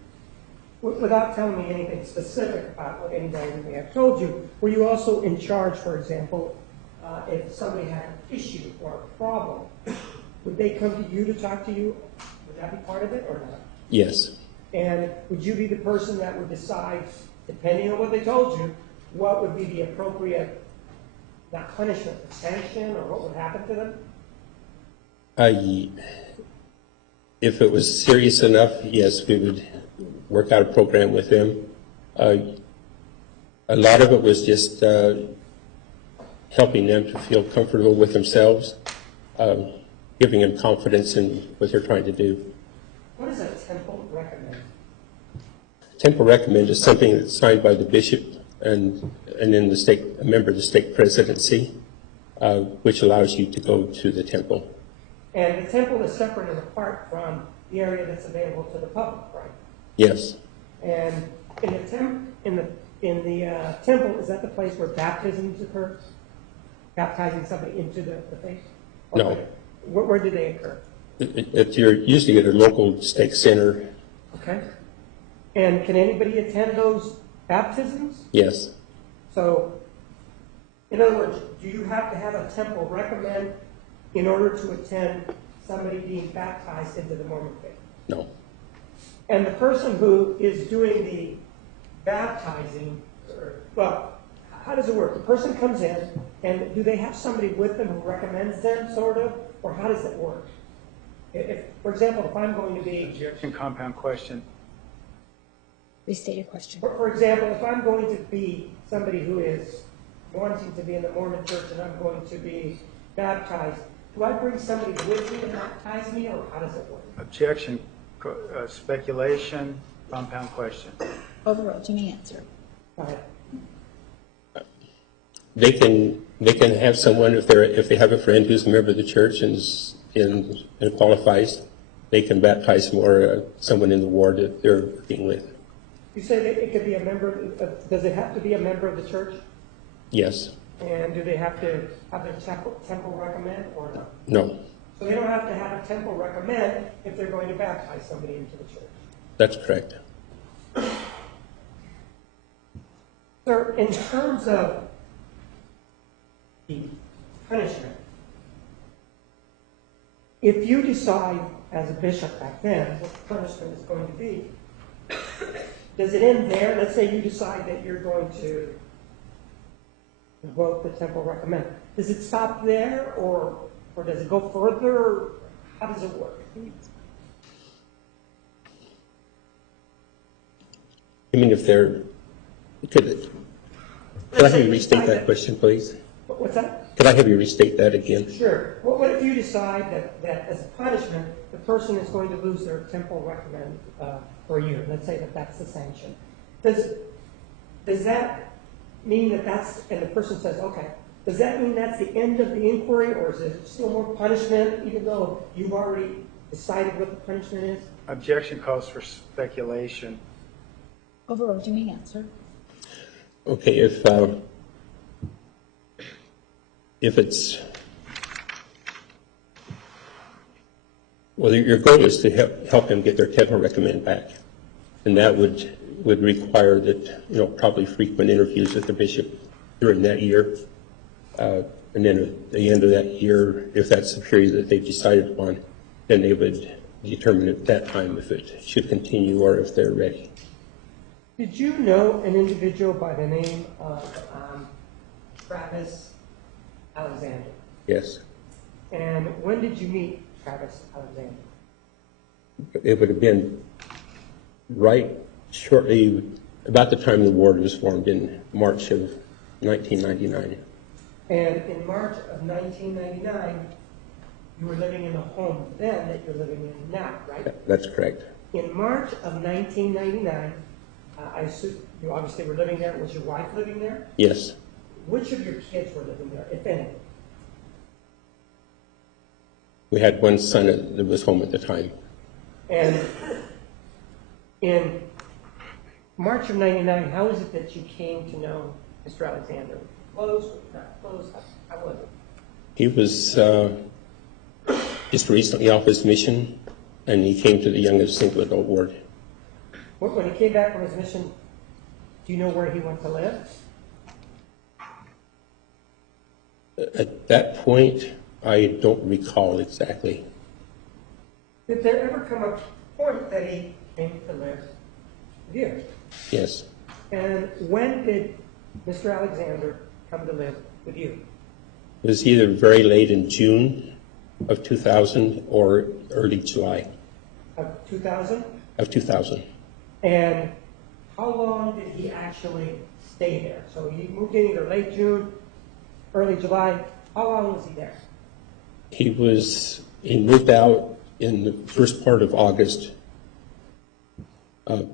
Without telling me anything specific about what anybody may have told you, were you also in charge, for example, if somebody had an issue or a problem, would they come to you to talk to you? Would that be part of it or not? Yes. And would you be the person that would decide, depending on what they told you, what would be the appropriate, not punishment, but sanction, or what would happen to them? If it was serious enough, yes, we would work out a program with them. A lot of it was just helping them to feel comfortable with themselves, giving them confidence in what they're trying to do. What does a temple recommend? Temple recommend is something that's signed by the bishop and then a member of the stake presidency, which allows you to go to the temple. And the temple is separate and apart from the area that's available to the public, right? Yes. And in the temple, is that the place where baptisms occur? Baptizing somebody into the faith? No. Where do they occur? You're usually at a local stake center. Okay. And can anybody attend those baptisms? Yes. So, in other words, do you have to have a temple recommend in order to attend somebody being baptized into the Mormon faith? No. And the person who is doing the baptizing, well, how does it work? The person comes in, and do they have somebody with them who recommends them, sort of? Or how does it work? If, for example, if I'm going to be... Objection, compound question. Restate your question. For example, if I'm going to be somebody who is wanting to be in the Mormon church and I'm going to be baptized, do I bring somebody with me to baptize me, or how does it work? Objection, speculation, compound question. Overruled. You may answer. Go ahead. They can have someone, if they have a friend who's a member of the church and qualifies, they can baptize someone in the ward that they're working with. You say that it could be a member, does it have to be a member of the church? Yes. And do they have to have their temple recommend or not? No. So they don't have to have a temple recommend if they're going to baptize somebody into the church. That's correct. Sir, in terms of the punishment, if you decide as a bishop back then what the punishment is going to be, does it end there? Let's say you decide that you're going to invoke the temple recommend. Does it stop there, or does it go further? Or how does it work? I mean, if they're, could I have you restate that question, please? What's that? Could I have you restate that again? Sure. What if you decide that as a punishment, the person is going to lose their temple recommend for a year? Let's say that that's the sanction. Does that mean that that's, and the person says, okay, does that mean that's the end of the inquiry, or is there still more punishment, even though you've already decided what the punishment is? Objection calls for speculation. Overruled. You may answer. Okay, if it's, well, your goal is to help them get their temple recommend back, and that would require that, probably frequent interviews with the bishop during that year, and then at the end of that year, if that's the period that they've decided upon, then they would determine at that time if it should continue or if they're ready. Did you know an individual by the name of Travis Alexander? Yes. And when did you meet Travis Alexander? It would have been right shortly, about the time the ward was formed in March of 1999. And in March of 1999, you were living in the home then that you're living in now, right? That's correct. In March of 1999, I assume you obviously were living there. Was your wife living there? Yes. Which of your kids were living there, if any? We had one son that was home at the time. And in March of 99, how is it that you came to know Mr. Alexander? Close, not close, how was it? He was just recently off his mission, and he came to the youngest single adult ward. When he came back from his mission, do you know where he went to live? At that point, I don't recall exactly. Did there ever come a point that he came to live with you? Yes. And when did Mr. Alexander come to live with you? It was either very late in June of 2000 or early July Of 2000? of 2000. And how long did he actually stay there? So he moved in either late June, early July. How long was he there? He moved out in the first part of August Of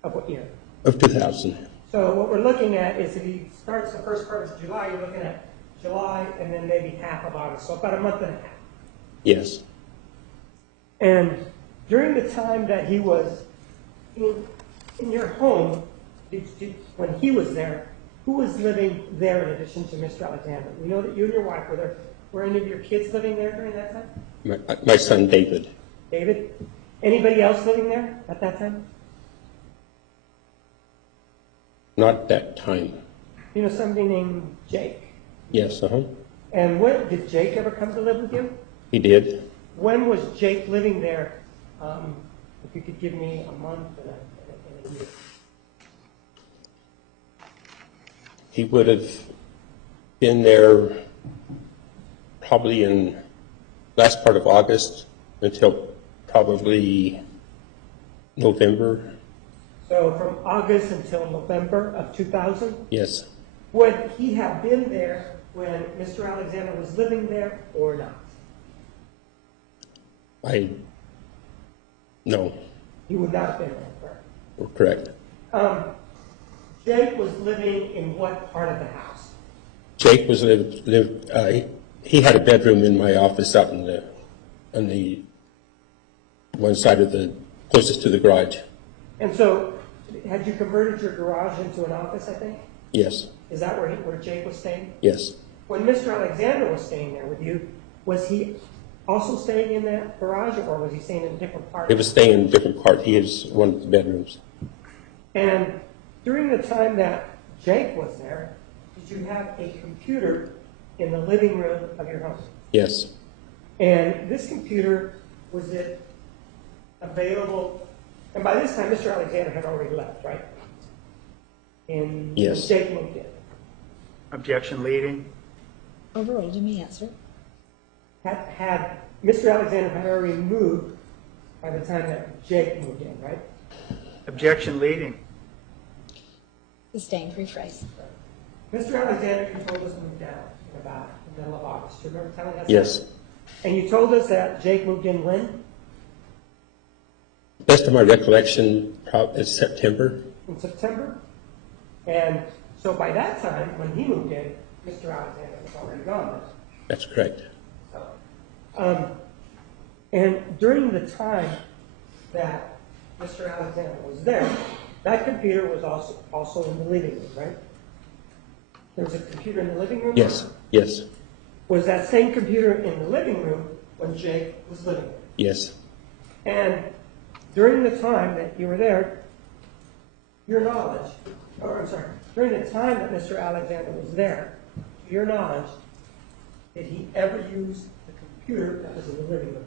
what year? of 2000. So what we're looking at is if he starts the first part of July, you're looking at July and then maybe half of August. So about a month and a half. Yes. And during the time that he was in your home, when he was there, who was living there in addition to Mr. Alexander? We know that you and your wife were there. Were any of your kids living there during that time? My son David. David? Anybody else living there at that time? Not at that time. You know somebody named Jake? Yes, And when did Jake ever come to live with you? He did. When was Jake living there? If you could give me a month and a year. He would have been there probably in last part of August until probably November So from August until November of 2000? Yes. Would he have been there when Mr. Alexander was living there or not? No, He would not have been there, correct? correct. Jake was living in what part of the house? Jake was he had a bedroom in my office out on the one side of the closest to the garage. And so, had you converted your garage into an office, I think? Yes, Is that where Jake was staying? yes, When Mr. Alexander was staying there with you, was he also staying in that garage, or was he staying in a different part? he was staying in a different part. He is one of the bedrooms. And during the time that Jake was there, did you have a computer in the living room of your home? Yes, And this computer, was it available? And by this time, Mr. Alexander had already left, right? And Yes. Jake moved in. Objection leading. Overruled, you may answer. Had Mr. Alexander had already moved by the time that Jake moved in, right? Objection leading. Sustained, rephrase. Mr. Alexander, you told us moved out in about the middle of August. Do you remember telling us yes. that? And you told us that Jake moved in when? Best of my recollection, is September. In September. And so by that time, when he moved in, Mr. Alexander was already gone. That's correct. And during the time that Mr. Alexander was there, that computer was also in the living room, right? There was a computer in the living room? Yes, yes, Was that same computer in the living room when Jake was living there? yes. And during the time that you were there, your knowledge, or I'm sorry, during the time that Mr. Alexander was there, to your knowledge, did he ever use the computer that was in the living room?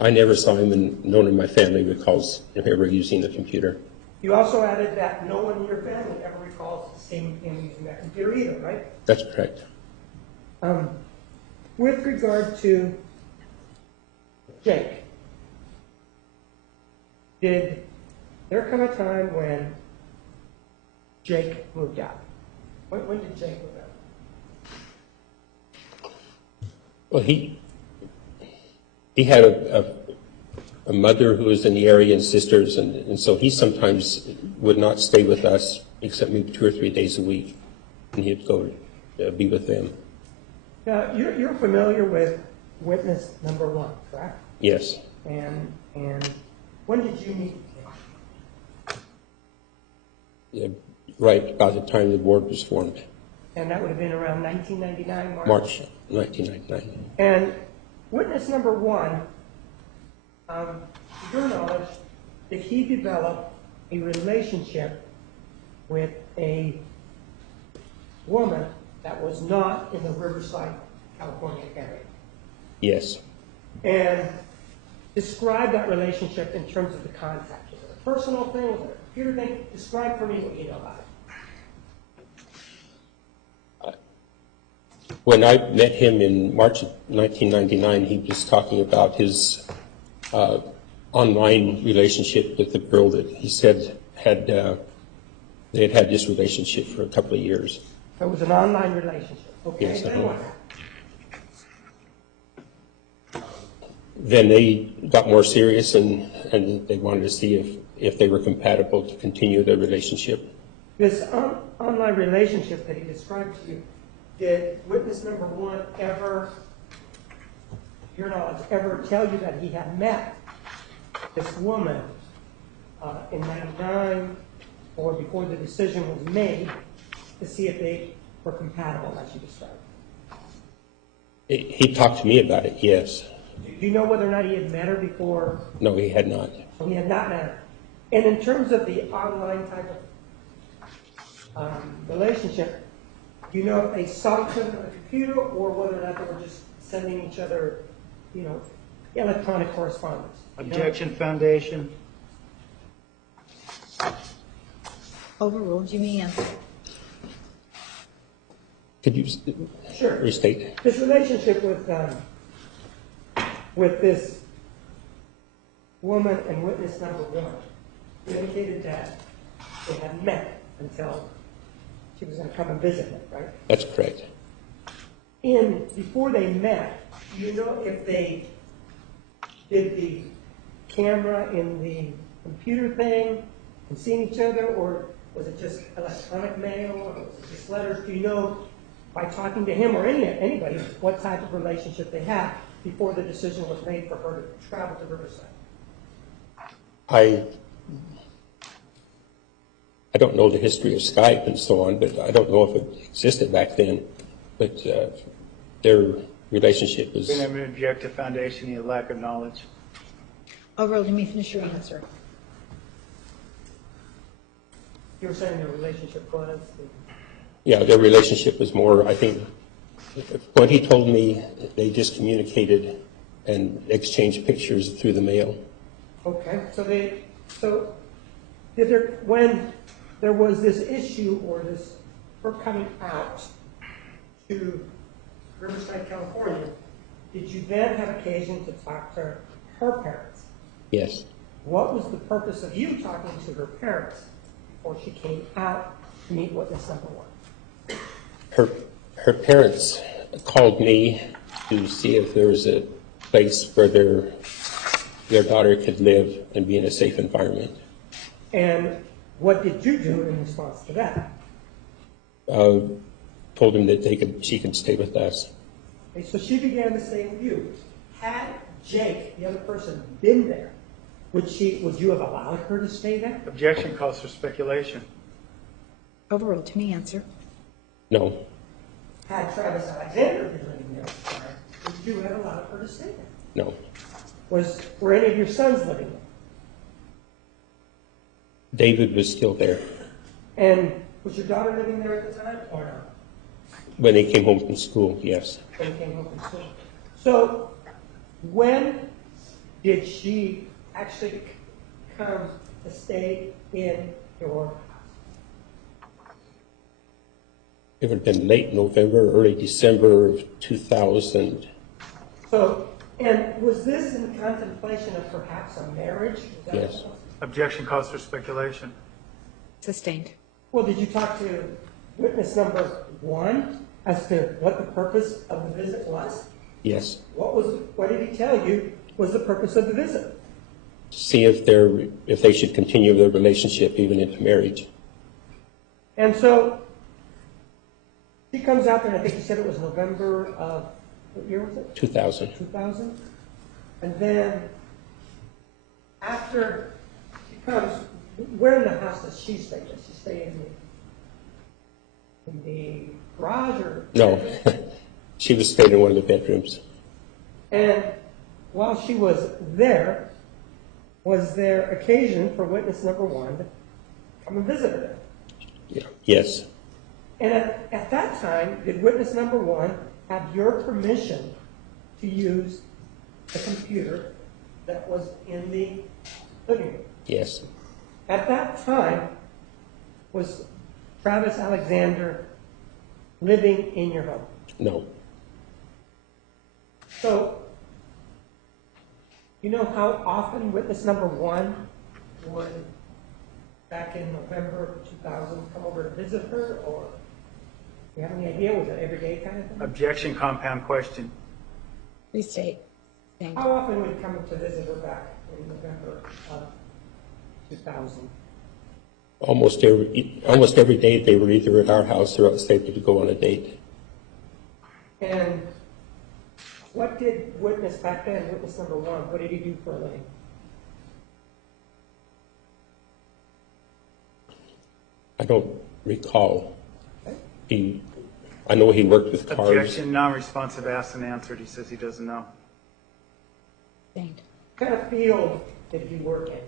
I never saw him, and no one in my family recalls him ever using the computer. You also added that no one in your family ever recalls seeing him using that computer either, right? That's correct. With regard to Jake, did there come a time when Jake moved out? When did Jake move out? Well, he had a mother who was in the area and sisters, and so he sometimes would not stay with us except maybe 2 or 3 days a week, and he'd go be with them. Now, you're familiar with witness number 1, correct? Yes, And when did you meet him? yeah, right about the time the board was formed, And that would have been around 1999, March 1999. And witness number 1, to your knowledge, did he develop a relationship with a woman that was not in the Riverside, California area? Yes. And describe that relationship in terms of the contact. Was it a personal thing? Was it a computer thing? Describe for me what you know about it. When I met him in March of 1999, he was talking about his online relationship with the girl that he said they had this relationship for a couple of years. So it was an online relationship. Okay. Yes, Then what? Then they got more serious, and they wanted to see if they were compatible to continue their relationship. This online relationship that he described to you, did witness number 1 ever, to your knowledge, ever tell you that he had met this woman in 99 or before the decision was made to see if they were compatible, as you described? He talked to me about it, yes. Do you know whether or not he had met her before? No, he had not. So he had not met her. And in terms of the online type of relationship, do you know if they saw each other on the computer or whether or not they were just sending each other, electronic correspondence? Objection foundation. Overruled, you may answer. Could you Sure. restate? This relationship with this woman and witness number 1 indicated that they hadn't met until she was going to come and visit him, right? That's correct. Before they met, do you know if they did the camera in the computer thing and seen each other, or was it just electronic mail, or was it just letters? Do you know, by talking to him or anybody, what type of relationship they had before the decision was made for her to travel to Riverside? I don't know the history of Skype and so on, but I don't know if it existed back then. But their relationship was... Then I'm going to object to foundation, the lack of knowledge. Overall, let me finish your answer. You were saying their relationship was? Yeah, their relationship was more, I think, what he told me, they just communicated and exchanged pictures through the mail. Okay, when there was this issue or her coming out to Riverside, California, did you then have occasion to talk to her parents? Yes. What was the purpose of you talking to her parents before she came out to meet witness number one? Her parents called me to see if there was a place where their daughter could live and be in a safe environment. And what did you do in response to that? Told him that she could stay with us. Okay, so she began to stay with you. Had Jake, the other person, been there, would you have allowed her to stay there? Objection calls for speculation. Overruled. To me, answer. No. Had Travis Alexander been living there at the time, would you have allowed her to stay there? No. Were any of your sons living there? David was still there. And was your daughter living there at the time, or not? When they came home from school, yes. When he came home from school. So, when did she actually come to stay in your house? It would have been late November, early December of 2000. So, and was this in contemplation of perhaps a marriage? Yes. Objection calls for speculation. Sustained. Well, did you talk to witness number one as to what the purpose of the visit was? Yes. What did he tell you was the purpose of the visit? See if they should continue their relationship even into marriage. And so she comes out there, and I think you said it was November of, what year was it? 2000. 2000. And then after she comes, where in the house does she stay? Does she stay in the garage or? No. She was staying in one of the bedrooms. And while she was there, was there occasion for witness number one to come and visit her there? Yeah. Yes. And at that time, did witness number one have your permission to use the computer that was in the living room? Yes. At that time, was Travis Alexander living in your home? No. So, you know how often witness number one would, back in November of 2000, come over to visit her, or do you have any idea? Was it every day kind of thing? Objection, compound question. Restate. Sustained. How often would he come to visit her back in November of 2000? Almost every day they were either at our house or able to go on a date. And what did witness back then, witness number one, what did he do for a living? I don't recall. I know he worked with cars. Objection, non-responsive, asked and answered. He says he doesn't know. Sustained. What kind of field did he work in?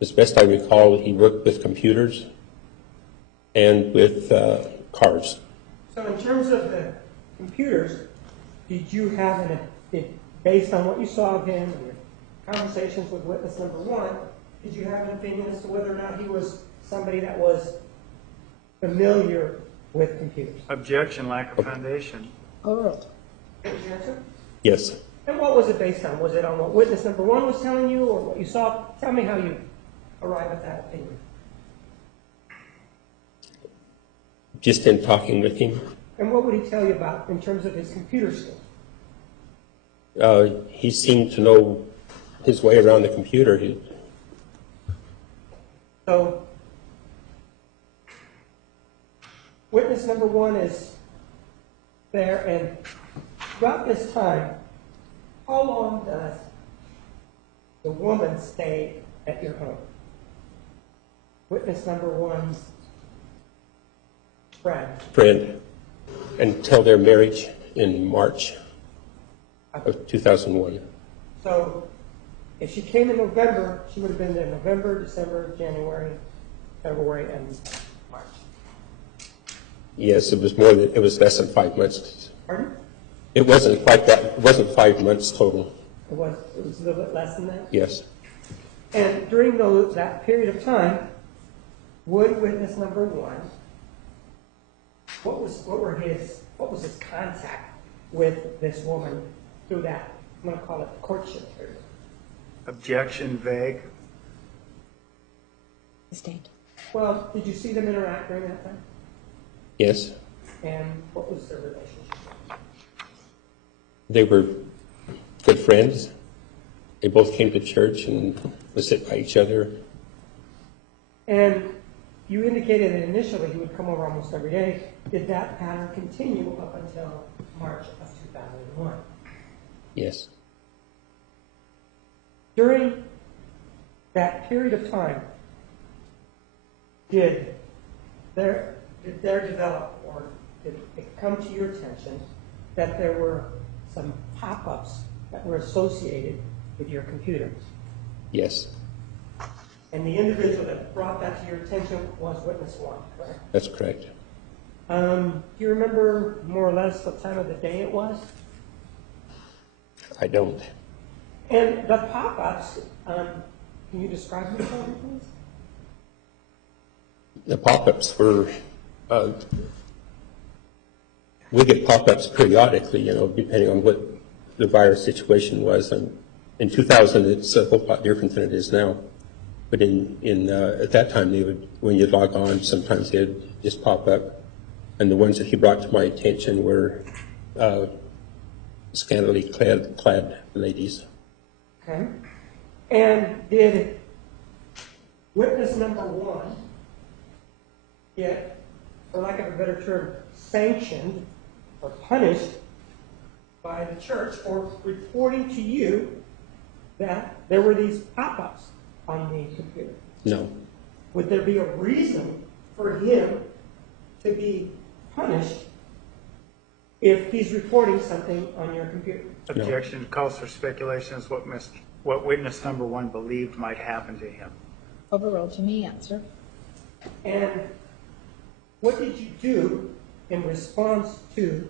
As best I recall, he worked with computers and with cars. So in terms of the computers, did you have based on what you saw of him and your conversations with witness number one, did you have an opinion as to whether or not he was somebody that was familiar with computers? Objection, lack of foundation. Overruled. What was your answer? Yes. And what was it based on? Was it on what witness number one was telling you or what you saw? Tell me how you arrived at that opinion. Just in talking with him, And what would he tell you about in terms of his computer skills? he seemed to know his way around the computer. So, witness number one is there, and throughout this time, how long does the woman stay at your home? Witness number one's friend. Until their marriage in March of 2001. So, if she came in November, she would have been there November, December, January, February, and March. Yes, it was more than, it was less than 5 months. Pardon? It wasn't quite that, it wasn't 5 months total. It was a little bit less than that? Yes. And during that period of time, would witness number one, what was his contact with this woman through that, I'm going to call it courtship period? Objection, vague. Sustained. Well, did you see them interact during that time? Yes. And what was their relationship? They were good friends. They both came to church and would sit by each other. And you indicated that initially he would come over almost every day. Did that pattern continue up until March of 2001? Yes. During that period of time, did there develop, or did it come to your attention that there were some pop-ups that were associated with your computer? Yes. And the individual that brought that to your attention was witness one, correct? That's correct. Do you remember more or less what time of the day it was? I don't. And the pop-ups, can you describe them for me, please? The pop-ups were, we get pop-ups periodically, depending on what the virus situation was. In 2000, it's a whole lot different than it is now. But at that time, when you log on, sometimes they'd just pop up. And the ones that he brought to my attention were scantily clad ladies. Okay. And did witness number one get, for lack of a better term, sanctioned or punished by the church for reporting to you that there were these pop-ups on the computer? No. Would there be a reason for him to be punished if he's reporting something on your computer? Objection calls for speculation as what witness number one believed might happen to him. Overruled to me, answer. And what did you do in response to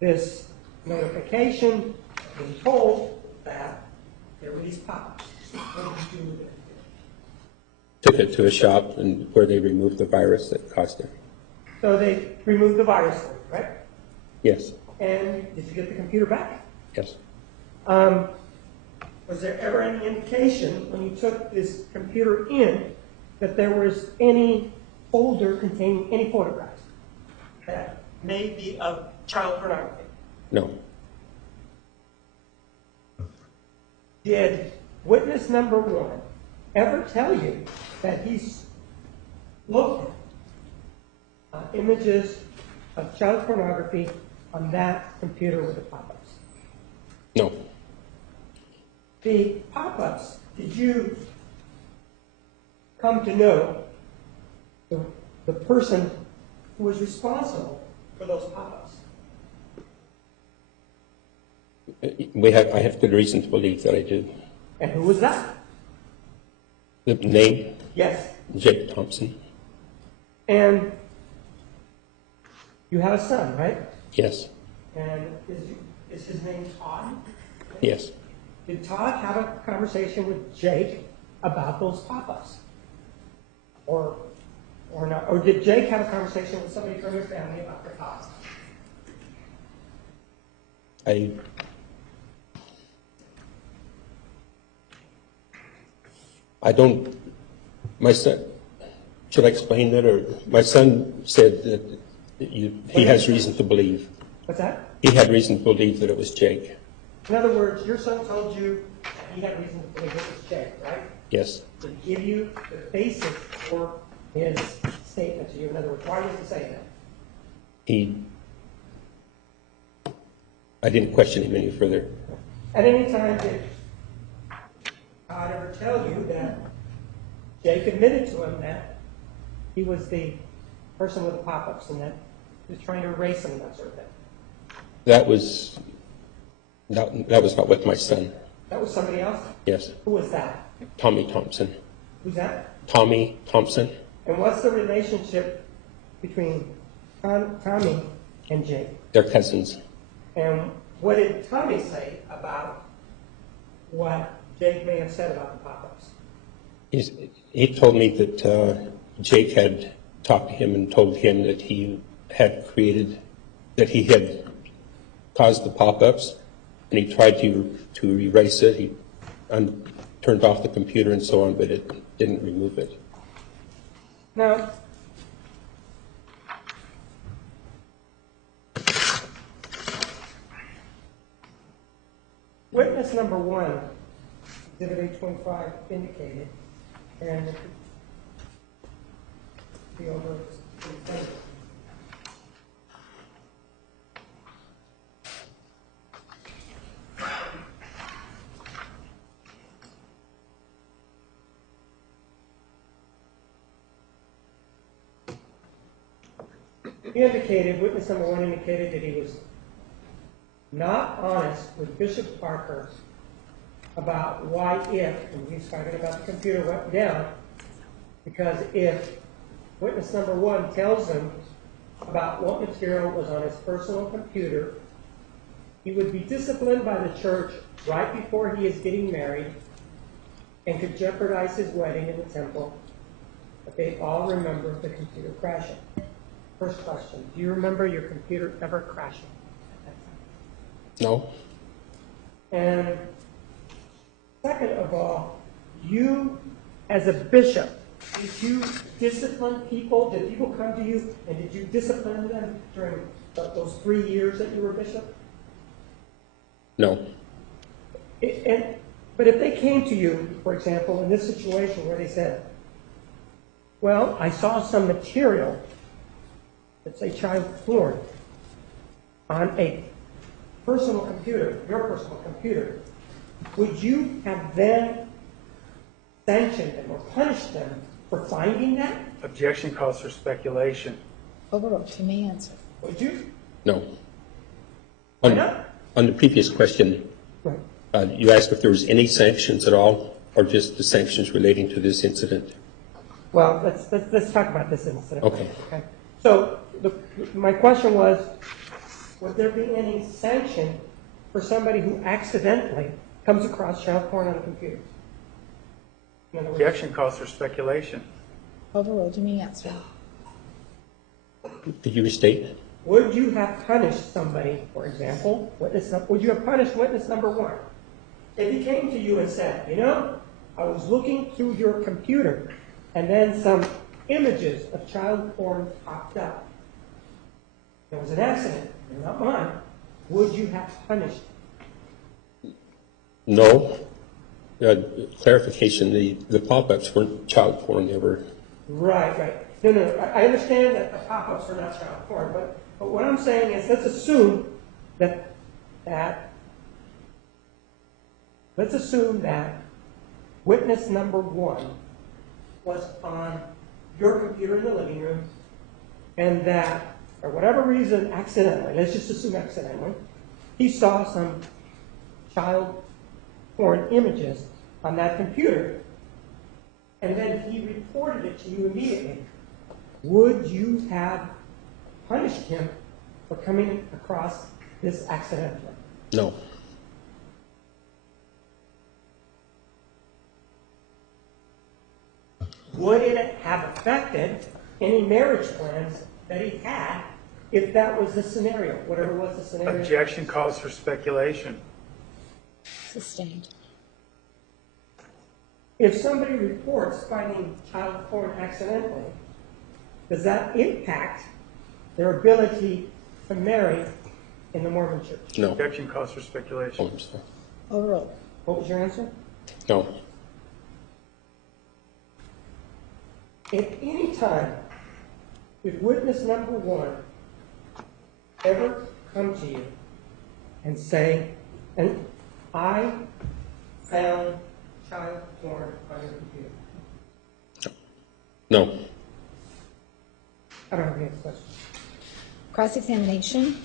this notification, being told that there were these pop-ups? What did you do with it? Took it to a shop where they removed the virus that caused it. So they removed the virus, right? Yes. And did you get the computer back? Yes. Was there ever any indication when you took this computer in that there was any folder containing any photographs that may be of child pornography? No. Did witness number one ever tell you that he's looked at images of child pornography on that computer with the pop-ups? No. The pop-ups, did you come to know the person who was responsible for those pop-ups? I have good reason to believe that I do. And who was that? The name? Yes. Jake Thompson. And you have a son, right? Yes. And is his name Todd? Yes. Did Todd have a conversation with Jake about those pop-ups? Or not? Or did Jake have a conversation with somebody from your family about the pop-ups? I don't, my son, should I explain that, or my son said that he has reason to believe. What's that? He had reason to believe that it was Jake. In other words, your son told you that he had reason to believe it was Jake, right? Yes. To give you the basis for his statement to you. In other words, why did he say that? I didn't question him any further. At any time did God ever tell you that Jake admitted to him that he was the person with the pop-ups and that he was trying to erase him and that sort of thing? That was not with my son. That was somebody else? Yes. Who was that? Tommy Thompson. Who's that? Tommy Thompson. And what's the relationship between Tommy and Jake? They're cousins. And what did Tommy say about what Jake may have said about the pop-ups? He told me that Jake had talked to him and told him that he had caused the pop-ups, and he tried to erase it. He turned off the computer and so on, but it didn't remove it. Now, witness number 1, Exhibit 825 indicated, and the over witness number 1 indicated that he was not honest with Bishop Parker about why and he's talking about the computer went down, because if witness number 1 tells him about what material was on his personal computer, he would be disciplined by the church right before he is getting married and could jeopardize his wedding in the temple. But they all remember the computer crashing. First question, do you remember your computer ever crashing at that time? No. And second of all, you as a bishop, did you discipline people? Did people come to you and did you discipline them during those 3 years that you were bishop? No. But if they came to you, for example, in this situation where they said, well, I saw some material, let's say child porn, on a personal computer, your personal computer, would you have then sanctioned them or punished them for finding that? Objection calls for speculation. Overruled. She may answer. Would you? No. Why not? On the previous question, Right. You asked if there was any sanctions at all, or just the sanctions relating to this incident? Well, let's talk about this incident. Okay. So my question was, would there be any sanction for somebody who accidentally comes across child porn on a computer? Objection calls for speculation. Overruled. You may answer. Could you restate? Would you have punished somebody, for example, would you have punished witness number 1? If he came to you and said, you know, I was looking through your computer and then some images of child porn popped up. It was an accident, not mine. Would you have punished? No. Clarification, the pop-ups weren't child porn, they were... Right. No, I understand that the pop-ups are not child porn, but what I'm saying is let's assume that witness number 1 was on your computer in the living room, and that, for whatever reason, accidentally, let's just assume accidentally, he saw some child porn images on that computer, and then he reported it to you immediately. Would you have punished him for coming across this accidentally? No. Would it have affected any marriage plans that he had if that was the scenario, whatever was the scenario? Objection calls for speculation. Sustained. If somebody reports finding child porn accidentally, does that impact their ability to marry in the Mormon church? No. Objection calls for speculation. Oh, I'm sorry. Overruled. What was your answer? No. At any time, did witness number one ever come to you and say, and I found child porn on your computer? No. I don't have any questions. Cross-examination.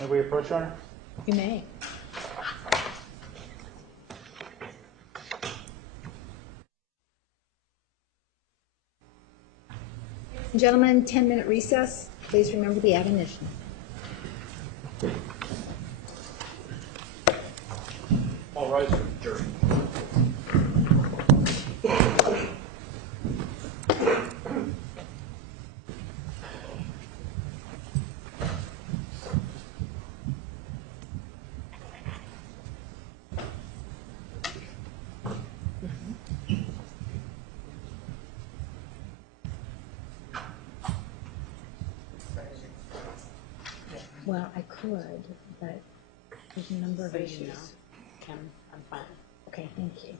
May we approach, Your Honor? You may. Gentlemen, 10-minute recess. Please remember the admonition. All rise for the jury. Well, I could, but there's a number of issues. Kim, I'm fine. Okay, thank you.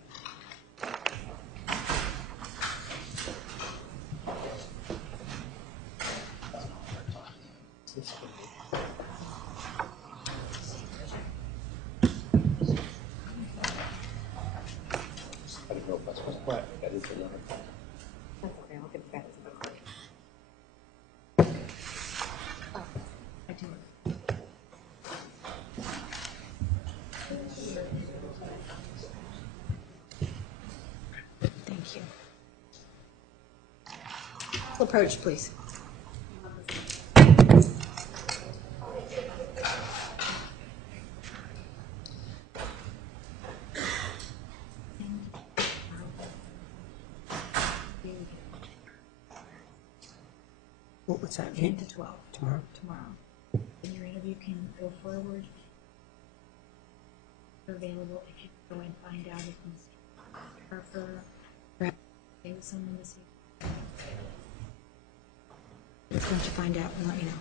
I didn't know if that's what that is or not. That's okay, I'll get back to the court. I do. Thank you. Approach, please. What's that? 10 to 12. Tomorrow? Tomorrow. And your interview can go forward. You're available if you go and find out if Mr. Harper perhaps stay with someone this evening. Once you find out, we'll let you know.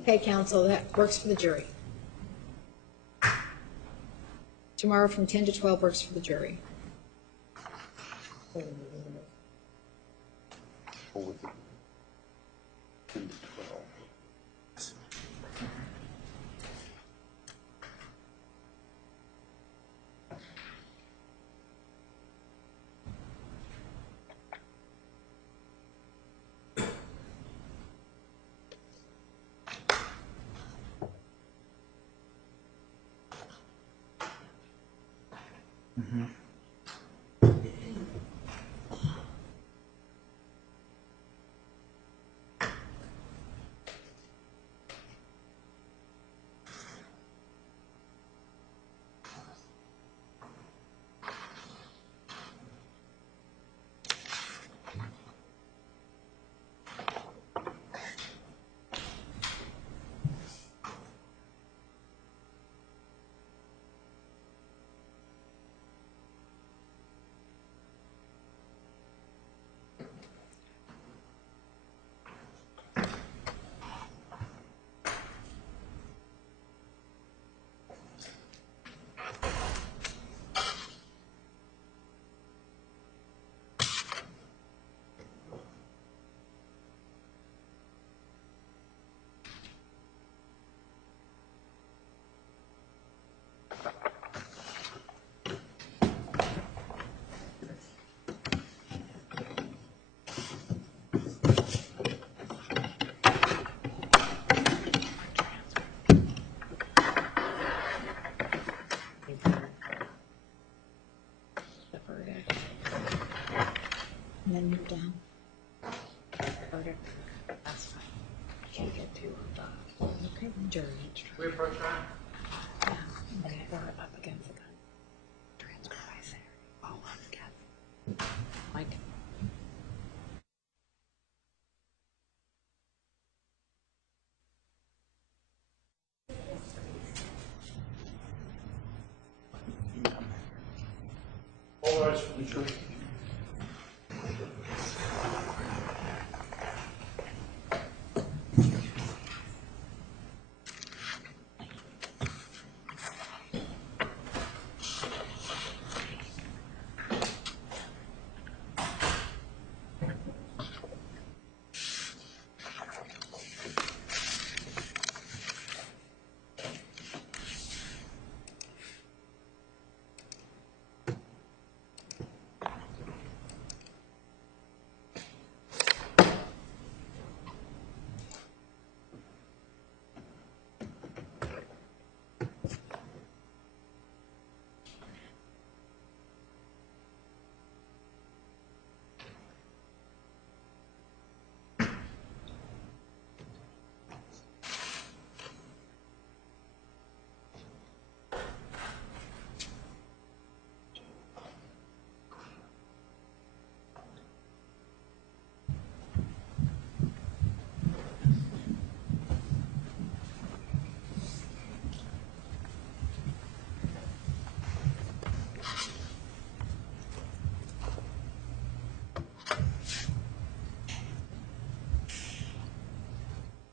Okay, counsel, that works for the jury. Tomorrow from 10 to 12 works for the jury. can't get to the jury. We approach that? Yeah, and we're up against the gun. Transcribe there. All up against. Like. All rise for the jury.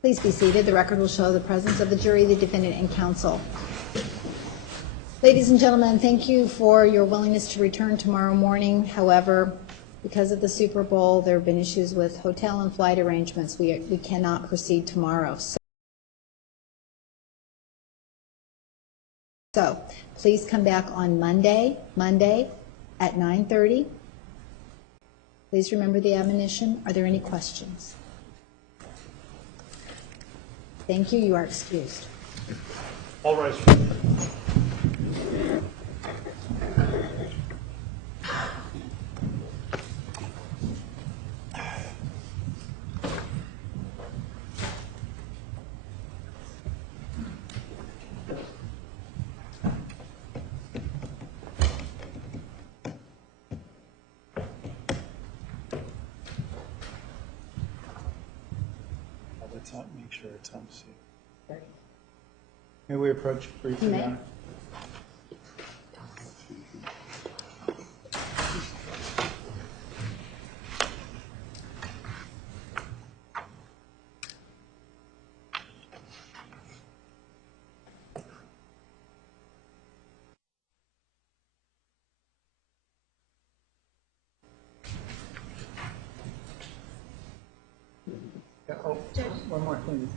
Please be seated. The record will show the presence of the jury, the defendant, and counsel. Ladies and gentlemen, thank you for your willingness to return tomorrow morning. However, because of the Super Bowl, there have been issues with hotel and flight arrangements. We cannot proceed tomorrow. So please come back on Monday at 9:30. Please remember the admonition. Are there any questions? Thank you. You are excused. All rise. Make sure it's unseated. May we approach briefly, May. Your Honor? Yeah, oh, one more thing.